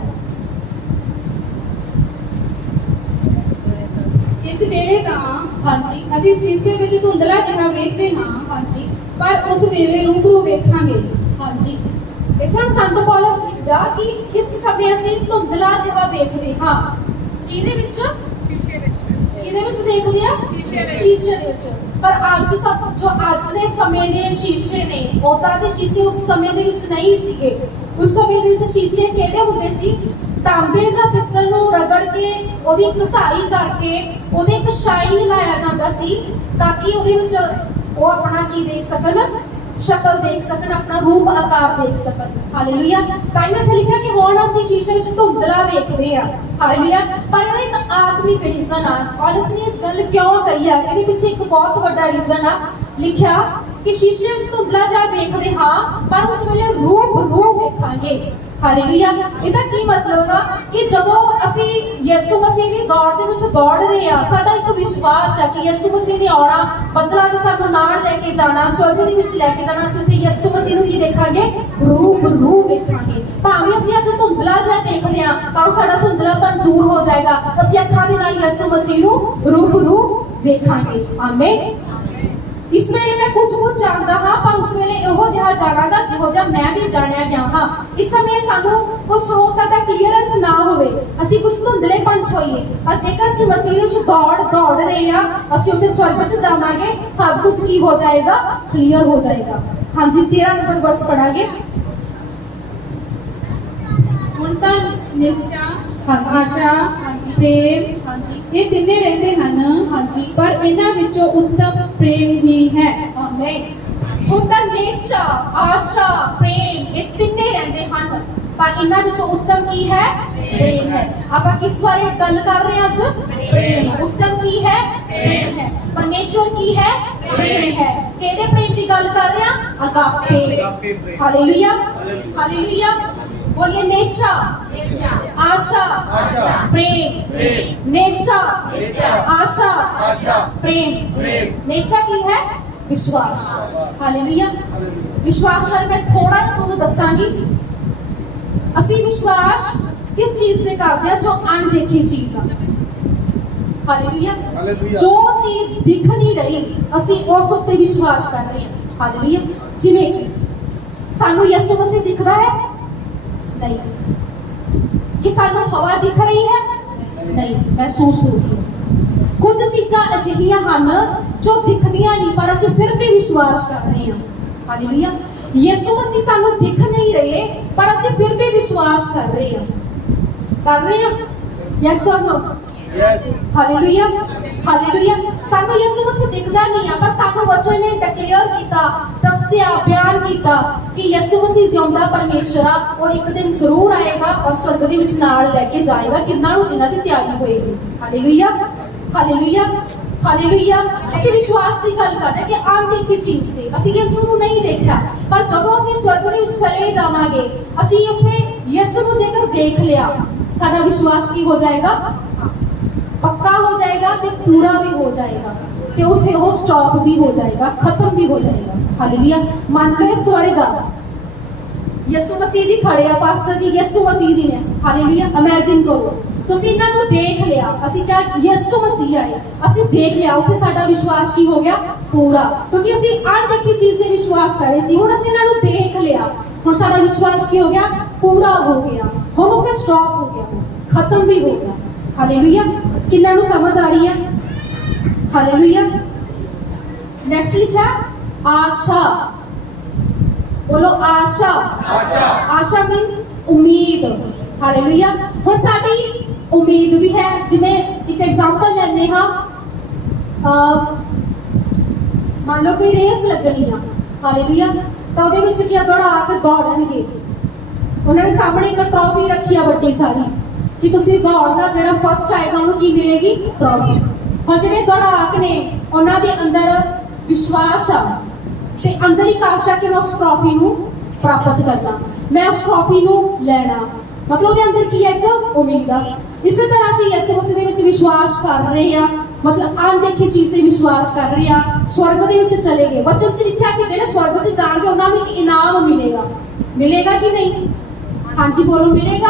ਇਸ ਵੇਲੇ ਤਾਂ ਹਾਂਜੀ। ਅਸੀਂ ਸੀਸੇ ਵਿੱਚ ਧੁੰਦਲਾ ਜਿਹਾ ਵੇਖਦੇ ਹਾਂ। ਹਾਂਜੀ। ਪਰ ਉਸ ਵੇਲੇ ਰੂਬਰੂ ਵੇਖਾਂਗੇ। ਹਾਂਜੀ। ਦੇਖੋ ਸੰਤ ਪੌਲਸ ਲਿਖਦਾ ਕਿ ਇਸ ਸਮੇਂ ਅਸੀਂ ਧੁੰਦਲਾ ਜਿਹਾ ਵੇਖਦੇ ਹਾਂ। ਕਿਹਦੇ ਵਿੱਚ? ਕਿਹਦੇ ਵਿੱਚ ਦੇਖਦੇ ਆ? ਸ਼ੀਸ਼ੇ ਦੇ ਵਿੱਚ। ਪਰ ਅੱਜ ਸਭ ਜੋ ਅੱਜ ਦੇ ਸਮੇਂ ਦੇ ਸ਼ੀਸ਼ੇ ਨੇ ਉਦਾਂ ਦੇ ਸ਼ੀਸ਼ੇ ਉਸ ਸਮੇਂ ਦੇ ਵਿੱਚ ਨਹੀਂ ਸੀਗੇ। ਉਸ ਸਮੇਂ ਦੇ ਵਿੱਚ ਸ਼ੀਸ਼ੇ ਕਿਹੜੇ ਹੁੰਦੇ ਸੀ? ਤਾਂਬੇ ਜਾਂ ਪਿੱਤਲ ਨੂੰ ਰਗੜ ਕੇ, ਉਹਦੀ ਕਸਾਈ ਕਰਕੇ, ਉਹਦੇ ਇੱਕ ਸ਼ਾਈਨ ਲਾਇਆ ਜਾਂਦਾ ਸੀ, ਤਾਂ ਕਿ ਉਹਦੇ ਵਿੱਚ ਉਹ ਆਪਣਾ ਕੀ ਦੇਖ ਸਕਣ? ਸ਼ਕਲ ਦੇਖ ਸਕਣ, ਆਪਣਾ ਰੂਪ ਆਕਾਰ ਦੇਖ ਸਕਣ। ਹਾਲੇਲੂਇਆ ਤਾਂ ਇੱਥੇ ਲਿਖਿਆ ਕਿ ਹੁਣ ਅਸੀਂ ਸ਼ੀਸ਼ੇ ਵਿੱਚ ਧੁੰਦਲਾ ਵੇਖਦੇ ਆ ਹਾਲੇਲੂਇਆ ਪਰ ਇਹਦਾ ਇੱਕ ਆਤਮਿਕ ਰੀਜ਼ਨ ਆ। ਔਰ ਇਸਨੇ ਇਹ ਗੱਲ ਕਿਉਂ ਕਹੀ ਆ? ਇਹਦੇ ਪਿੱਛੇ ਇੱਕ ਬਹੁਤ ਵੱਡਾ ਰੀਜ਼ਨ ਆ। ਲਿਖਿਆ ਕਿ ਸ਼ੀਸ਼ੇ ਵਿੱਚ ਧੁੰਦਲਾ ਜਾ ਵੇਖਦੇ ਹਾਂ, ਪਰ ਉਸ ਵੇਲੇ ਰੂਪ ਰੂਪ ਵੇਖਾਂਗੇ। ਹਾਲੇਲੂਇਆ ਇਹਦਾ ਕੀ ਮਤਲਬ ਹੈ ਕਿ ਜਦੋਂ ਅਸੀਂ ਯਿਸੂ ਮਸੀਹ ਦੀ ਦੌੜ ਦੇ ਵਿੱਚ ਦੌੜ ਰਹੇ ਆ, ਸਾਡਾ ਇੱਕ ਵਿਸ਼ਵਾਸ ਹੈ ਕਿ ਯਿਸੂ ਮਸੀਹ ਨੇ ਆਉਣਾ ਬੱਦਲਾਂ ਦੇ ਸਾਨੂੰ ਨਾਲ ਲੈ ਕੇ ਜਾਣਾ, ਸਵਰਗ ਦੇ ਵਿੱਚ ਲੈ ਕੇ ਜਾਣਾ, ਅਸੀਂ ਉੱਥੇ ਯਿਸੂ ਮਸੀਹ ਨੂੰ ਕੀ ਦੇਖਾਂਗੇ? ਰੂਪ ਰੂਪ ਵੇਖਾਂਗੇ। ਭਾਵੇਂ ਅਸੀਂ ਅੱਜ ਧੁੰਦਲਾ ਜਿਹਾ ਦੇਖਦੇ ਆ ਪਰ ਸਾਡਾ ਧੁੰਦਲਾਪਨ ਦੂਰ ਹੋ ਜਾਏਗਾ, ਅਸੀਂ ਅੱਖਾਂ ਦੇ ਨਾਲ ਯਿਸੂ ਮਸੀਹ ਨੂੰ ਰੂਪ ਰੂਪ ਵੇਖਾਂਗੇ। ਆਮੇਨ। ਇਸ ਵੇਲੇ ਮੈਂ ਕੁਝ ਕੁਝ ਜਾਣਦਾ ਹਾਂ ਪਰ ਉਸ ਵੇਲੇ ਇਹੋ ਜਿਹਾ ਜਾਣਾਂਗਾ ਜਿਹੋ ਜਿਹਾ ਮੈਂ ਵੀ ਜਾਣਿਆ ਗਿਆ ਹਾਂ। ਇਸ ਸਮੇਂ ਸਾਨੂੰ ਕੁਝ ਹੋ ਸਕਦਾ ਕਲੀਅਰੈਂਸ ਨਾ ਹੋਵੇ। ਅਸੀਂ ਕੁਝ ਧੁੰਦਲੇ ਪੰਛ ਹੋਈਏ ਪਰ ਜੇਕਰ ਅਸੀਂ ਮਸੀਹ ਵਿੱਚ ਦੌੜ ਦੌੜ ਰਹੇ ਹਾਂ ਅਸੀਂ ਉੱਥੇ ਸਵਰਗ ਵਿੱਚ ਜਾਵਾਂਗੇ ਸਭ ਕੁਝ ਕੀ ਹੋ ਜਾਏਗਾ? ਕਲੀਅਰ ਹੋ ਜਾਏਗਾ। ਹਾਂਜੀ 13 ਨੰਬਰ ਵਰਸ ਪੜਾਂਗੇ। ਹੁਣ ਤਾਂ ਨਿਸ਼ਚਾ ਹਾਂਜੀ। ਆਸ਼ਾ। ਪ੍ਰੇਮ ਹਾਂਜੀ। ਇਹ ਤਿੰਨੇ ਰਹਿੰਦੇ ਹਨ ਹਾਂਜੀ। ਪਰ ਇਹਨਾਂ ਵਿੱਚੋਂ ਉੱਤਮ ਪ੍ਰੇਮ ਹੀ ਹੈ। ਆਮੇਨ ਹੁੰਦਾ ਨੇਚਾ ਆਸ਼ਾ ਪ੍ਰੇਮ ਇਹ ਤਿੰਨੇ ਰਹਿੰਦੇ ਹਨ। ਪਰ ਇਹਨਾਂ ਵਿੱਚੋਂ ਉੱਤਮ ਕੀ ਹੈ? ਪ੍ਰੇਮ ਹੈ। ਆਪਾਂ ਕਿਸ ਬਾਰੇ ਗੱਲ ਕਰ ਰਹੇ ਹਾਂ ਅੱਜ? ਪ੍ਰੇਮ। ਉੱਤਮ ਕੀ ਹੈ? ਪ੍ਰੇਮ ਹੈ। ਪਰਮੇਸ਼ਵਰ ਕੀ ਹੈ? ਪ੍ਰੇਮ ਹੈ। ਕਿਹੜੇ ਪ੍ਰੇਮ ਦੀ ਗੱਲ ਕਰ ਰਹੇ ਹਾਂ? ਅਗਾਪੇ। Hallelujah hallelujah ਬੋਲਿਏ ਨੇਚਾ। आशा प्रेम नेचा आशा प्रेम नेचा की है विश्वास हालेलुया विश्वास ਬਾਰੇ ਮੈਂ ਥੋੜਾ ਜਿਹਾ ਤੁਹਾਨੂੰ ਦੱਸਾਂਗੀ ਅਸੀਂ ਵਿਸ਼ਵਾਸ ਕਿਸ ਚੀਜ਼ ਤੇ ਕਰਦੇ ਹਾਂ ਜੋ ਅਣਦੇਖੀ ਚੀਜ਼ ਆ ਹਾਲੇਲੂਇਆ ਹਾਲੇਲੂਇਆ। ਜੋ ਚੀਜ਼ ਦਿਖ ਨਹੀਂ ਰਹੀ ਅਸੀਂ ਉਸ ਉੱਤੇ ਵਿਸ਼ਵਾਸ ਕਰ ਰਹੇ ਹਾਂ ਹਾਲੇਲੂਇਆ ਜਿਵੇਂ ਕਿ ਸਾਨੂੰ ਯਿਸੂ ਮਸੀਹ ਦਿਖਦਾ ਹੈ ਨਹੀਂ ਕਿ ਸਾਨੂੰ ਹਵਾ ਦਿਖ ਰਹੀ ਹੈ? ਨਹੀਂ ਮਹਿਸੂਸ ਹੋ ਰਹੀ ਹੈ। ਕੁਝ ਚੀਜ਼ਾਂ ਅਜਿਹੀਆਂ ਹਨ ਜੋ ਦਿਖਦੀਆਂ ਨਹੀਂ, ਪਰ ਅਸੀਂ ਫਿਰ ਵੀ ਵਿਸ਼ਵਾਸ ਕਰ ਰਹੇ ਹਾਂ। ਹਾਲੇਲੂਇਆ ਯਿਸੂ ਮਸੀਹ ਸਾਨੂੰ ਦਿਖ ਨਹੀਂ ਰਹੇ, ਪਰ ਅਸੀਂ ਫਿਰ ਵੀ ਵਿਸ਼ਵਾਸ ਕਰ ਰਹੇ ਹਾਂ। ਕਰ ਰਹੇ ਹਾਂ? Yes or no hallelujah hallelujah ਸਾਨੂੰ ਯਿਸੂ ਮਸੀਹ ਦਿਖਦਾ ਨਹੀਂ ਆ, ਪਰ ਸਾਨੂੰ ਵਚਨ ਨੇ ਡਿਕਲੇਅਰ ਕੀਤਾ, ਦੱਸਿਆ, ਬਿਆਨ ਕੀਤਾ ਕਿ ਯਿਸੂ ਮਸੀਹ ਜਿਉਂਦਾ ਪਰਮੇਸ਼ਰ ਆ, ਉਹ ਇੱਕ ਦਿਨ ਜ਼ਰੂਰ ਆਏਗਾ ਔਰ ਸਵਰਗ ਦੇ ਵਿੱਚ ਨਾਲ ਲੈ ਕੇ ਜਾਏਗਾ। ਕਿੰਨਾਂ ਨੂੰ? ਜਿਨ੍ਹਾਂ ਦੀ ਤਿਆਰੀ ਹੋਏਗੀ। ਹਾਲੇਲੂਇਆ ਹਾਲੇਲੂਇਆ ਹਾਲੇਲੂਇਆ ਅਸੀਂ ਵਿਸ਼ਵਾਸ ਦੀ ਗੱਲ ਕਰ ਰਹੇ ਕਿ ਅਣਦੇਖੀ ਚੀਜ਼ ਤੇ ਅਸੀਂ ਯਿਸੂ ਨੂੰ ਨਹੀਂ ਦੇਖਿਆ। ਪਰ ਜਦੋਂ ਅਸੀਂ ਸਵਰਗ ਦੇ ਵਿੱਚ ਚਲੇ ਜਾਵਾਂਗੇ, ਅਸੀਂ ਉੱਥੇ ਯਿਸੂ ਨੂੰ ਜੇਕਰ ਦੇਖ ਲਿਆ, ਸਾਡਾ ਵਿਸ਼ਵਾਸ ਕੀ ਹੋ ਜਾਏਗਾ? ਪੱਕਾ ਹੋ ਜਾਏਗਾ ਤੇ ਪੂਰਾ ਵੀ ਹੋ ਜਾਏਗਾ ਤੇ ਉੱਥੇ ਉਹ ਸਟਾਪ ਵੀ ਹੋ ਜਾਏਗਾ ਖਤਮ ਵੀ ਹੋ ਜਾਏਗਾ ਹਾਲੇਲੂਇਆ ਮੰਨ ਲਓ ਇਹ ਸਵਰਗ ਆ ਯਿਸੂ ਮਸੀਹ ਜੀ ਖੜੇ ਆ ਪਾਸਟਰ ਜੀ ਯਿਸੂ ਮਸੀਹ ਜੀ ਨੇ ਹਾਲੇਲੂਇਆ ਇਮੇਜਿਨ ਕਰੋ ਤੁਸੀਂ ਇਹਨਾਂ ਨੂੰ ਦੇਖ ਲਿਆ ਅਸੀਂ ਕਿਹਾ ਯਿਸੂ ਮਸੀਹ ਆਏ ਅਸੀਂ ਦੇਖ ਲਿਆ ਉੱਥੇ ਸਾਡਾ ਵਿਸ਼ਵਾਸ ਕੀ ਹੋ ਗਿਆ ਪੂਰਾ ਕਿਉਂਕਿ ਅਸੀਂ ਅਣਦੇਖੀ ਚੀਜ਼ ਤੇ ਵਿਸ਼ਵਾਸ ਕਰ ਰਹੇ ਸੀ ਹੁਣ ਅਸੀਂ ਇਹਨਾਂ ਨੂੰ ਦੇਖ ਲਿਆ ਹੁਣ ਸਾਡਾ ਵਿਸ਼ਵਾਸ ਕੀ ਹੋ ਗਿਆ ਪੂਰਾ ਹੋ ਗਿਆ ਹੁਣ ਉੱਥੇ ਸਟਾਪ ਹੋ ਗਿਆ ਖਤਮ ਵੀ ਹੋ ਗਿਆ ਹਾਲੇਲੂਇਆ ਕਿੰਨਾਂ ਨੂੰ ਸਮਝ ਆ ਰਹੀ ਹੈ? ਹਾਲੇਲੂਇਆ ਨੈਕਸਟ ਲਿਖਿਆ ਆਸ਼ਾ। ਬੋਲੋ ਆਸ਼ਾ। ਆਸ਼ਾ। ਮੀਨਸ ਉਮੀਦ। ਹਾਲੇਲੂਇਆ ਹੁਣ ਸਾਡੀ ਉਮੀਦ ਵੀ ਹੈ ਜਿਵੇਂ ਇੱਕ ਐਗਜ਼ਾਮਪਲ ਲੈਂਦੇ ਹਾਂ। ਮੰਨ ਲਓ ਕੋਈ ਰੇਸ ਲੱਗਣੀ ਆ। ਹਾਲੇਲੂਇਆ ਤਾਂ ਉਹਦੇ ਵਿੱਚ ਕੀ ਆ? ਦੌੜਾ ਕੇ ਦੌੜਨਗੇ। ਉਹਨਾਂ ਨੇ ਸਾਹਮਣੇ ਇੱਕ ਟਰੋਫੀ ਰੱਖੀ ਆ ਵੱਡੀ ਸਾਰੀ। ਕਿ ਤੁਸੀਂ ਦੌੜ ਦਾ ਜਿਹੜਾ ਫਸਟ ਆਏਗਾ, ਉਹਨੂੰ ਕੀ ਮਿਲੇਗੀ? ਟਰੋਫੀ ਹੁਣ ਜਿਹੜੇ ਦੌੜਾਕ ਨੇ, ਉਹਨਾਂ ਦੇ ਅੰਦਰ ਵਿਸ਼ਵਾਸ ਆ। ਤੇ ਅੰਦਰ ਇੱਕ ਆਸ਼ਾ ਕਿ ਮੈਂ ਉਸ ਟਰੋਫੀ ਨੂੰ ਪ੍ਰਾਪਤ ਕਰਨਾ ਮੈਂ ਉਸ ਟਰੋਫੀ ਨੂੰ ਲੈਣਾ। ਮਤਲਬ ਉਹਦੇ ਅੰਦਰ ਕੀ ਹੈ? ਇੱਕ ਉਮੀਦ ਆ। ਇਸੇ ਤਰ੍ਹਾਂ ਅਸੀਂ ਯਿਸੂ ਮਸੀਹ ਦੇ ਵਿੱਚ ਵਿਸ਼ਵਾਸ ਕਰ ਰਹੇ ਹਾਂ ਮਤਲਬ ਅਣਦੇਖੀ ਚੀਜ਼ ਤੇ ਵਿਸ਼ਵਾਸ ਕਰ ਰਹੇ ਹਾਂ ਸਵਰਗ ਦੇ ਵਿੱਚ ਚਲੇ ਗਏ। ਵਚਨ ਚ ਲਿਖਿਆ ਕਿ ਜਿਹੜੇ ਸਵਰਗ 'ਚ ਜਾਣਗੇ, ਉਹਨਾਂ ਨੂੰ ਇੱਕ ਇਨਾਮ ਮਿਲੇਗਾ। ਮਿਲੇਗਾ ਕਿ ਨਹੀਂ? ਹਾਂਜੀ, ਬੋਲੋ, ਮਿਲੇਗਾ?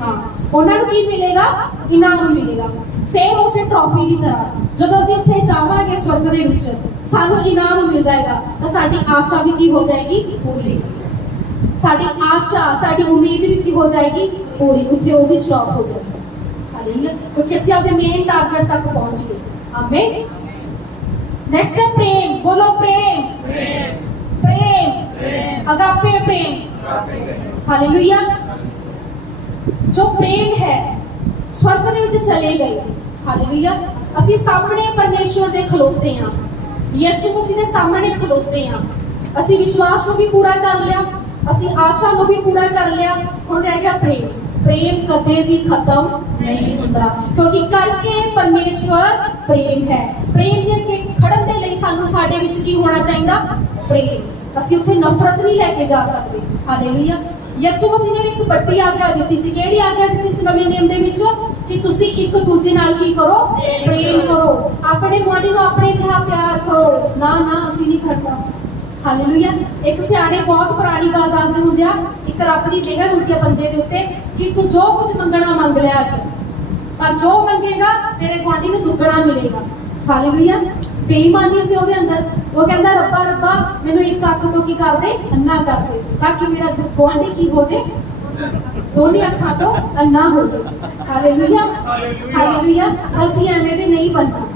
ਹਾਂ। ਉਹਨਾਂ ਨੂੰ ਕੀ ਮਿਲੇਗਾ? ਇਨਾਮ ਮਿਲੇਗਾ। ਸੇਮ ਉਸੇ ਟਰੋਫੀ ਦੀ ਤਰ੍ਹਾਂ। ਜਦੋਂ ਅਸੀਂ ਉੱਥੇ ਜਾਵਾਂਗੇ ਸਵਰਗ ਦੇ ਵਿੱਚ ਸਾਨੂੰ ਇਨਾਮ ਮਿਲ ਜਾਏਗਾ। ਤਾਂ ਸਾਡੀ ਆਸ਼ਾ ਵੀ ਕੀ ਹੋ ਜਾਏਗੀ? ਪੂਰੀ। ਸਾਡੀ ਆਸ਼ਾ ਸਾਡੀ ਉਮੀਦ ਵੀ ਕੀ ਹੋ ਜਾਏਗੀ? ਪੂਰੀ। ਉੱਥੇ ਉਹ ਵੀ ਸਟਾਪ ਹੋ ਜਾਏਗੀ। ਹਾਲੇਲੂਇਆ ਕਿਉਂਕਿ ਅਸੀਂ ਆਪਣੇ ਮੇਨ ਟਾਰਗੇਟ ਤੱਕ ਪਹੁੰਚ ਗਏ। ਆਮੇਨ ਨੈਕਸਟ ਹੈ ਪ੍ਰੇਮ। ਬੋਲੋ ਪ੍ਰੇਮ। ਪ੍ਰੇਮ। ਅਗਾਪੇ ਪ੍ਰੇਮ। ਹਾਲੇਲੂਇਆ ਜੋ ਪ੍ਰੇਮ ਹੈ, ਸਵਰਗ ਦੇ ਵਿੱਚ ਚਲੇ ਗਏ। ਹਾਲੇਲੂਇਆ ਅਸੀਂ ਸਾਹਮਣੇ ਪਰਮੇਸ਼ਵਰ ਦੇ ਖਲੋਤੇ ਹਾਂ। ਯਿਸੂ ਮਸੀਹ ਦੇ ਸਾਹਮਣੇ ਖਲੋਤੇ ਹਾਂ। ਅਸੀਂ ਵਿਸ਼ਵਾਸ ਨੂੰ ਵੀ ਪੂਰਾ ਕਰ ਲਿਆ। ਅਸੀਂ ਆਸ਼ਾ ਨੂੰ ਵੀ ਪੂਰਾ ਕਰ ਲਿਆ। ਹੁਣ ਰਹਿ ਗਿਆ ਪ੍ਰੇਮ। ਪ੍ਰੇਮ ਕਦੇ ਵੀ ਖਤਮ ਨਹੀਂ ਹੁੰਦਾ। ਕਿਉਂਕਿ ਕਰਕੇ ਪਰਮੇਸ਼ਵਰ ਪ੍ਰੇਮ ਹੈ। ਪ੍ਰੇਮ ਦੇ ਖੜਨ ਦੇ ਲਈ ਸਾਨੂੰ ਸਾਡੇ ਵਿੱਚ ਕੀ ਹੋਣਾ ਚਾਹੀਦਾ? ਪ੍ਰੇਮ। ਅਸੀਂ ਉੱਥੇ ਨਫ਼ਰਤ ਨਹੀਂ ਲੈ ਕੇ ਜਾ ਸਕਦੇ। ਹਾਲੇਲੂਇਆ ਯਿਸੂ ਮਸੀਹ ਨੇ ਵੀ ਇੱਕ ਵੱਡੀ ਆਗਿਆ ਦਿੱਤੀ ਸੀ। ਕਿਹੜੀ ਆਗਿਆ ਦਿੱਤੀ ਸੀ ਨਵੇਂ ਨਿਯਮ ਦੇ ਵਿੱਚ? ਕਿ ਤੁਸੀਂ ਇੱਕ ਦੂਜੇ ਨਾਲ ਕੀ ਕਰੋ? ਪ੍ਰੇਮ ਕਰੋ। ਆਪਣੇ ਗੁਆਂਢੀ ਨੂੰ ਆਪਣੇ ਜਿਹਾ ਪਿਆਰ ਕਰੋ। ਨਾ ਨਾ, ਅਸੀਂ ਨਹੀਂ ਕਰਨਾ ਹਾਲੇਲੂਇਆ ਇੱਕ ਸਿਆਣੇ ਬਹੁਤ ਪੁਰਾਣੀ ਗੱਲ ਦੱਸਦੇ ਹੁੰਦੇ ਆ, ਇੱਕ ਰੱਬ ਦੀ ਮਿਹਰ ਹੁੰਦੀ ਆ ਬੰਦੇ ਦੇ ਉੱਤੇ, ਕਿ ਤੂੰ ਜੋ ਕੁਝ ਮੰਗਣਾ ਮੰਗ ਲਿਆ ਅੱਜ। ਪਰ ਜੋ ਮੰਗੇਗਾ, ਤੇਰੇ ਗੁਆਂਢੀ ਨੂੰ ਦੁੱਗਣਾ ਮਿਲੇਗਾ। ਹਾਲੇਲੂਇਆ ਬੇਈਮਾਨੀ ਸੀ ਉਹਦੇ ਅੰਦਰ। ਉਹ ਕਹਿੰਦਾ, ਰੱਬਾ ਰੱਬਾ, ਮੈਨੂੰ ਇੱਕ ਅੱਖ ਤੋਂ ਕੀ ਕਰ ਦੇ ਅੰਨਾ ਕਰ ਦੇ, ਤਾਂ ਕਿ ਮੇਰਾ ਗੁਆਂਢੀ ਕੀ ਹੋ ਜੇ? ਦੋਨੇ ਅੱਖਾਂ ਤੋਂ ਅੰਨਾ ਹੋ ਜੇ। ਹਾਲੇਲੂਇਆ ਹਾਲੇਲੂਇਆ ਅਸੀਂ ਐਵੇਂ ਦੇ ਨਹੀਂ ਬਣਨਾ।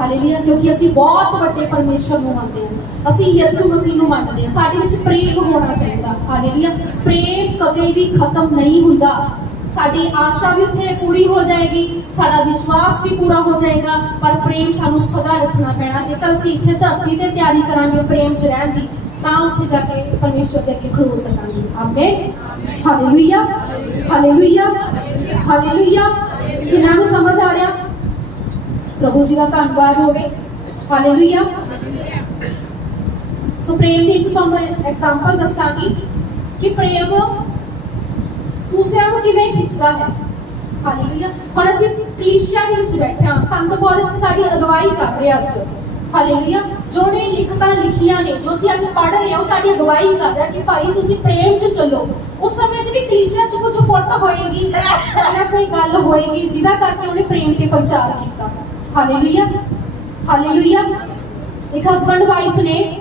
ਹਾਲੇਲੂਇਆ ਕਿਉਂਕਿ ਅਸੀਂ ਬਹੁਤ ਵੱਡੇ ਪਰਮੇਸ਼ਵਰ ਨੂੰ ਮੰਨਦੇ ਹਾਂ। ਅਸੀਂ ਯਿਸੂ ਮਸੀਹ ਨੂੰ ਮੰਨਦੇ ਹਾਂ। ਸਾਡੇ ਵਿੱਚ ਪ੍ਰੇਮ ਹੋਣਾ ਚਾਹੀਦਾ। ਹਾਲੇਲੂਇਆ ਪ੍ਰੇਮ ਕਦੇ ਵੀ ਖਤਮ ਨਹੀਂ ਹੁੰਦਾ। ਸਾਡੀ ਆਸ਼ਾ ਵੀ ਉੱਥੇ ਪੂਰੀ ਹੋ ਜਾਏਗੀ ਸਾਡਾ ਵਿਸ਼ਵਾਸ ਵੀ ਪੂਰਾ ਹੋ ਜਾਏਗਾ ਪਰ ਪ੍ਰੇਮ ਸਾਨੂੰ ਸਦਾ ਰੱਖਣਾ ਪੈਣਾ ਜੇਕਰ ਅਸੀਂ ਇੱਥੇ ਧਰਤੀ ਤੇ ਤਿਆਰੀ ਕਰਾਂਗੇ ਪ੍ਰੇਮ 'ਚ ਰਹਿਣ ਦੀ ਤਾਂ ਉੱਥੇ ਜਾ ਕੇ ਪਰਮੇਸ਼ਵਰ ਦੇ ਅੱਗੇ ਖਲੋ ਸਕਾਂਗੇ ਆਮੇਨ ਹਾਲੇਲੂਇਆ ਹਾਲੇਲੂਇਆ ਹਾਲੇਲੂਇਆ ਕਿਹਨਾਂ ਨੂੰ ਸਮਝ ਆ ਰਿਹਾ ਪ੍ਰਭੂ ਜੀ ਦਾ ਧੰਨਵਾਦ ਹੋਵੇ ਹਾਲੇਲੂਇਆ ਸੋ ਪ੍ਰੇਮ ਦੀ ਇੱਕ ਤੁਹਾਨੂੰ ਐਗਜ਼ਾਮਪਲ ਦੱਸਾਂਗੀ ਕਿ ਪ੍ਰੇਮ ਦੂਸਰਿਆਂ ਨੂੰ ਕਿਵੇਂ ਖਿੱਚਦਾ ਹੈ? ਹਾਲੇਲੂਇਆ ਹੁਣ ਅਸੀਂ ਕਲੀਸ਼ੀਆ ਦੇ ਵਿੱਚ ਬੈਠੇ ਹਾਂ। ਸੰਤ ਪੌਲਸ ਸਾਡੀ ਅਗਵਾਈ ਕਰ ਰਿਹਾ ਅੱਜ। ਹਾਲੇਲੂਇਆ ਜੋ ਨੇ ਲਿਖਤਾਂ ਲਿਖੀਆਂ ਨੇ, ਜੋ ਅਸੀਂ ਅੱਜ ਪੜ੍ਹ ਰਹੇ ਹਾਂ, ਉਹ ਸਾਡੀ ਅਗਵਾਈ ਕਰ ਰਿਹਾ ਕਿ ਭਾਈ ਤੁਸੀਂ ਪ੍ਰੇਮ 'ਚ ਚੱਲੋ। ਉਸ ਸਮੇਂ 'ਚ ਵੀ ਕਲੀਸ਼ੀਆ 'ਚ ਕੁਝ ਫੁੱਟ ਹੋਏਗੀ ਜਾਂ ਕੋਈ ਗੱਲ ਹੋਏਗੀ, ਜਿਹਦਾ ਕਰਕੇ ਉਹਨੇ ਪ੍ਰੇਮ ਤੇ ਪ੍ਰਚਾਰ ਕੀਤਾ। ਹਾਲੇਲੂਇਆ ਹਾਲੇਲੂਇਆ ਇੱਕ ਹਸਬੰਡ ਵਾਈਫ ਨੇ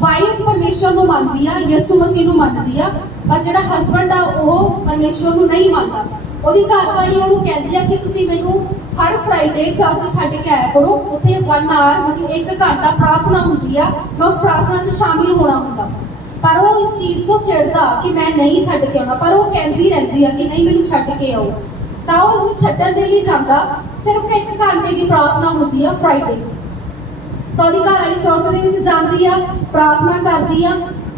ਵਾਈਫ ਪਰਮੇਸ਼ਵਰ ਨੂੰ ਮੰਨਦੀ ਆ, ਯਿਸੂ ਮਸੀਹ ਨੂੰ ਮੰਨਦੀ ਆ। ਪਰ ਜਿਹੜਾ ਹਸਬੰਡ ਆ, ਉਹ ਪਰਮੇਸ਼ਵਰ ਨੂੰ ਨਹੀਂ ਮੰਨਦਾ। ਉਹਦੀ ਘਰਵਾਲੀ ਉਹਨੂੰ ਕਹਿੰਦੀ ਆ ਕਿ ਤੁਸੀਂ ਮੈਨੂੰ ਹਰ ਫਰਾਈਡੇ ਚਰਚ ਛੱਡ ਕੇ ਆਇਆ ਕਰੋ। ਉੱਥੇ ਵਨ ਆਰ ਮਤਲਬ ਇੱਕ ਘੰਟਾ ਪ੍ਰਾਰਥਨਾ ਹੁੰਦੀ ਆ। ਮੈਂ ਉਸ ਪ੍ਰਾਰਥਨਾ 'ਚ ਸ਼ਾਮਿਲ ਹੋਣਾ ਹੁੰਦਾ। ਪਰ ਉਹ ਇਸ ਚੀਜ਼ ਤੋਂ ਚਿੜਦਾ ਕਿ ਮੈਂ ਨਹੀਂ ਛੱਡ ਕੇ ਆਉਣਾ। ਪਰ ਉਹ ਕਹਿੰਦੀ ਰਹਿੰਦੀ ਆ ਕਿ ਨਹੀਂ, ਮੈਨੂੰ ਛੱਡ ਕੇ ਆਓ। ਤਾਂ ਉਹ ਉਹਨੂੰ ਛੱਡਣ ਦੇ ਲਈ ਜਾਂਦਾ। ਸਿਰਫ ਇੱਕ ਘੰਟੇ ਦੀ ਪ੍ਰਾਰਥਨਾ ਹੁੰਦੀ ਆ ਫਰਾਈਡੇ ਤਾਂ ਉਹਦੀ ਘਰ ਵਾਲੀ ਚਰਚ ਦੇ ਵਿੱਚ ਜਾਂਦੀ ਆ, ਪ੍ਰਾਰਥਨਾ ਕਰਦੀ ਆ।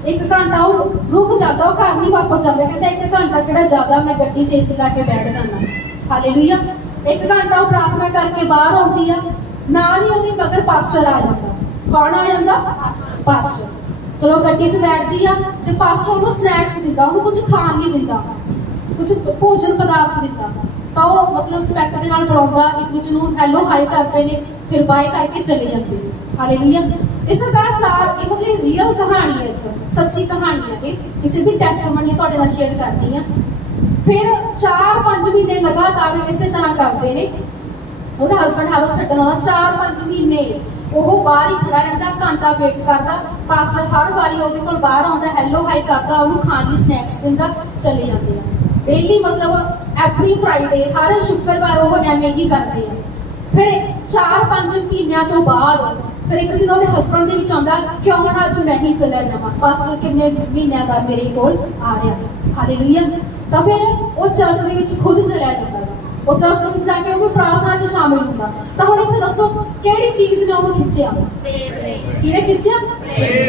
ਇੱਕ ਘੰਟਾ ਉਹ ਰੁਕ ਜਾਂਦਾ, ਉਹ ਘਰ ਨਹੀਂ ਵਾਪਸ ਜਾਂਦਾ। ਕਹਿੰਦਾ ਇੱਕ ਘੰਟਾ ਕਿਹੜਾ ਜ਼ਿਆਦਾ ਮੈਂ ਗੱਡੀ 'ਚ ਏਸੀ ਲਾ ਕੇ ਬੈਠ ਜਾਂਦਾ। ਹਾਲੇਲੂਇਆ ਇੱਕ ਘੰਟਾ ਉਹ ਪ੍ਰਾਰਥਨਾ ਕਰਕੇ ਬਾਹਰ ਆਉਂਦੀ ਆ। ਨਾਲ ਹੀ ਉਹਦੇ ਮਗਰ ਪਾਸਟਰ ਆ ਜਾਂਦਾ। ਕੌਣ ਆ ਜਾਂਦਾ? ਪਾਸਟਰ ਚਲੋ ਗੱਡੀ 'ਚ ਬੈਠਦੀ ਆ ਤੇ ਪਾਸਟਰ ਉਹਨੂੰ ਸਨੈਕਸ ਦਿੰਦਾ, ਉਹਨੂੰ ਕੁਝ ਖਾਣ ਲਈ ਦਿੰਦਾ। ਕੁਝ ਭੋਜਨ ਪਦਾਰਥ ਦਿੰਦਾ। ਤਾਂ ਉਹ ਮਤਲਬ ਸਪੈਕਟ ਦੇ ਨਾਲ ਬੁਲਾਉਂਦਾ ਇੱਕ ਦੂਜੇ ਨੂੰ ਹੈਲੋ ਹਾਈ ਕਰਦੇ ਨੇ, ਫਿਰ ਬਾਏ ਕਰਕੇ ਚਲੇ ਜਾਂਦੇ ਨੇ। ਹਾਲੇਲੂਇਆ ਇਸ ਦਾ ਚਾਰ ਇਹ ਰੀਅਲ ਕਹਾਣੀ ਹੈ ਇੱਕ ਸੱਚੀ ਕਹਾਣੀ ਹੈ ਇਹ। ਕਿਸੇ ਦੀ ਟੈਸਟਮਨੀ ਤੁਹਾਡੇ ਨਾਲ ਸ਼ੇਅਰ ਕਰਨੀ ਹੈ ਫਿਰ 4-5 ਮਹੀਨੇ ਲਗਾਤਾਰ ਇਸੇ ਤਰ੍ਹਾਂ ਕਰਦੇ ਨੇ। ਉਹਦਾ ਹਸਬੰਡ ਹਾਲੋ ਛੱਡਣ ਵਾਲਾ 4-5 ਮਹੀਨੇ। ਉਹ ਬਾਹਰ ਹੀ ਖੜਾ ਰਹਿੰਦਾ, ਘੰਟਾ ਵੇਟ ਕਰਦਾ। ਪਾਸਟਰ ਹਰ ਵਾਰੀ ਉਹਦੇ ਕੋਲ ਬਾਹਰ ਆਉਂਦਾ ਹੈਲੋ ਹਾਈ ਕਰਦਾ, ਉਹਨੂੰ ਖਾਣ ਲਈ ਸਨੈਕਸ ਦਿੰਦਾ, ਚਲੇ ਜਾਂਦੇ ਆ। ਡੇਲੀ ਮਤਲਬ ਐਵਰੀ ਫਰਾਈਡੇ ਹਰ ਸ਼ੁੱਕਰਵਾਰ ਉਹ ਐਵੇਂ ਹੀ ਕਰਦੇ ਆ। ਫਿਰ 4-5 ਮਹੀਨਿਆਂ ਤੋਂ ਬਾਅਦ ਫਿਰ ਇੱਕ ਦਿਨ ਉਹਦੇ ਹਸਬੰਡ ਦੇ ਵਿੱਚ ਆਉਂਦਾ ਕਿਉਂ ਨਾ ਅੱਜ ਮੈਂ ਹੀ ਚਲਿਆ ਜਾਵਾਂ। ਪਾਸਟਰ ਕਿੰਨੇ ਮਹੀਨਿਆਂ ਦਾ ਮੇਰੇ ਕੋਲ ਆ ਰਿਹਾ ਹਾਲੇਲੂਇਆ ਤਾਂ ਫਿਰ ਉਹ ਚਰਚ ਦੇ ਵਿੱਚ ਖੁਦ ਚਲਿਆ ਜਾਂਦਾ। ਉਹ ਚਰਚ ਦੇ ਵਿੱਚ ਜਾ ਕੇ ਉਹ ਵੀ ਪ੍ਰਾਰਥਨਾ 'ਚ ਸ਼ਾਮਿਲ ਹੁੰਦਾ। ਤਾਂ ਹੁਣ ਇੱਥੇ ਦੱਸੋ ਕਿਹੜੀ ਚੀਜ਼ ਨੇ ਉਹਨੂੰ ਖਿੱਚਿਆ? ਕਿਹਨੇ ਖਿੱਚਿਆ?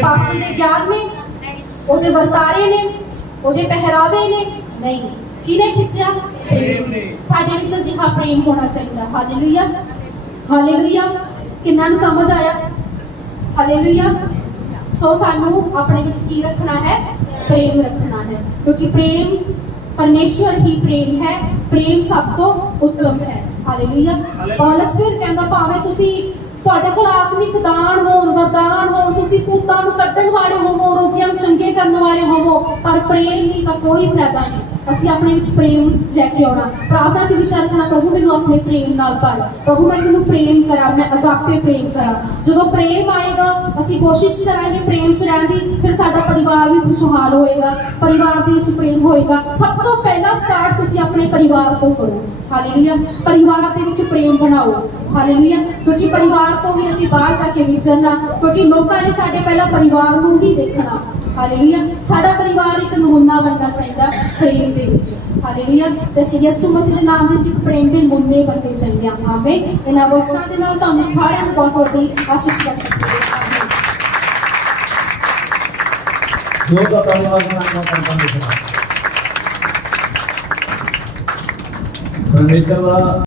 ਪਾਸਟਰ ਦੇ ਗਿਆਨ ਨੇ? ਉਹਦੇ ਵਰਤਾਰੇ ਨੇ? ਉਹਦੇ ਪਹਿਰਾਵੇ ਨੇ? ਨਹੀਂ। ਕਿਹਨੇ ਖਿੱਚਿਆ। ਸਾਡੇ ਵਿੱਚ ਅਜਿਹਾ ਪ੍ਰੇਮ ਹੋਣਾ ਚਾਹੀਦਾ। ਹਾਲੇਲੂਇਆ ਹਾਲੇਲੂਇਆ ਕਿੰਨਾਂ ਨੂੰ ਸਮਝ ਆਇਆ? ਹਾਲੇਲੂਇਆ ਸੋ ਸਾਨੂੰ ਆਪਣੇ ਵਿੱਚ ਕੀ ਰੱਖਣਾ ਹੈ? ਪ੍ਰੇਮ ਰੱਖਣਾ ਹੈ। ਕਿਉਂਕਿ ਪ੍ਰੇਮ ਪਰਮੇਸ਼ਵਰ ਹੀ ਪ੍ਰੇਮ ਹੈ। ਪ੍ਰੇਮ ਸਭ ਤੋਂ ਉੱਤਮ ਹੈ। ਹਾਲੇਲੂਇਆ ਪੌਲਸ ਫਿਰ ਕਹਿੰਦਾ, ਭਾਵੇਂ ਤੁਸੀਂ ਤੁਹਾਡੇ ਕੋਲ ਆਤਮਿਕ ਦਾਨ ਹੋਣ, ਵਰਦਾਨ ਹੋਣ, ਤੁਸੀਂ ਭੂਤਾਂ ਨੂੰ ਕੱਢਣ ਵਾਲੇ ਹੋਵੋ, ਰੋਗੀਆਂ ਨੂੰ ਚੰਗੇ ਕਰਨ ਵਾਲੇ ਹੋਵੋ, ਪਰ ਪ੍ਰੇਮ ਨਹੀਂ ਤਾਂ ਕੋਈ ਫਾਇਦਾ ਨਹੀਂ। ਅਸੀਂ ਆਪਣੇ ਵਿੱਚ ਪ੍ਰੇਮ ਲੈ ਕੇ ਆਉਣਾ। ਪ੍ਰਾਰਥਨਾ 'ਚ ਵਿਚਾਰ ਕਰਨਾ, ਪ੍ਰਭੂ, ਮੈਨੂੰ ਆਪਣੇ ਪ੍ਰੇਮ ਨਾਲ ਭਰ ਪ੍ਰਭੂ, ਮੈਂ ਤੈਨੂੰ ਪ੍ਰੇਮ ਕਰਾਂ, ਮੈਂ ਅਗਾਪੇ ਪ੍ਰੇਮ ਕਰਾਂ। ਜਦੋਂ ਪ੍ਰੇਮ ਆਏਗਾ, ਅਸੀਂ ਕੋਸ਼ਿਸ਼ ਕਰਾਂਗੇ ਪ੍ਰੇਮ 'ਚ ਰਹਿਣ ਦੀ, ਫਿਰ ਸਾਡਾ ਪਰਿਵਾਰ ਵੀ ਖੁਸ਼ਹਾਲ ਹੋਏਗਾ, ਪਰਿਵਾਰ ਦੇ ਵਿੱਚ ਪ੍ਰੇਮ ਹੋਏਗਾ। ਸਭ ਤੋਂ ਪਹਿਲਾ ਸਟਾਰਟ ਤੁਸੀਂ ਆਪਣੇ ਪਰਿਵਾਰ ਤੋਂ ਕਰੋ। ਹਾਲੇਲੂਇਆ ਪਰਿਵਾਰ ਦੇ ਵਿੱਚ ਪ੍ਰੇਮ ਬਣਾਓ। ਹਾਲੇਲੂਇਆ ਕਿਉਂਕਿ ਪਰਿਵਾਰ ਤੋਂ ਵੀ ਅਸੀਂ ਬਾਹਰ ਜਾ ਕੇ ਵਿਚਰਨਾ ਕਿਉਂਕਿ ਲੋਕਾਂ ਨੇ ਸਾਡੇ ਪਹਿਲਾਂ ਪਰਿਵਾਰ ਨੂੰ ਹੀ ਦੇਖਣਾ। ਹਾਲੇਲੂਇਆ ਸਾਡਾ ਪਰਿਵਾਰ ਇੱਕ ਨਮੂਨਾ ਬਣਨਾ ਚਾਹੀਦਾ ਪ੍ਰੇਮ ਦੇ ਵਿੱਚ ਹਾਲੇਲੂਇਆ ਤੇ ਅਸੀਂ ਯਿਸੂ ਮਸੀਹ ਦੇ ਨਾਮ ਦੇ ਵਿੱਚ ਇੱਕ ਪ੍ਰੇਮ ਦੇ ਨਮੂਨੇ ਬਣਨੇ ਚਾਹੀਦੇ ਹਾਂ ਆਮੇਨ ਇਹਨਾਂ ਵਚਨਾਂ ਦੇ ਨਾਲ ਤੁਹਾਨੂੰ ਸਾਰਿਆਂ ਨੂੰ ਬਹੁਤ ਵੱਡੀ ਆਸ਼ੀਸ਼ ਬਖਸ਼ੇ ਆਮੇਨ ਜੋਰਦਾਰ ਤਾਲੀ ਮਾਰ ਕੇ ਨਾਮ ਕਰਦਾ ਹਾਂ ਪਰਮੇਸ਼ਰ ਦਾ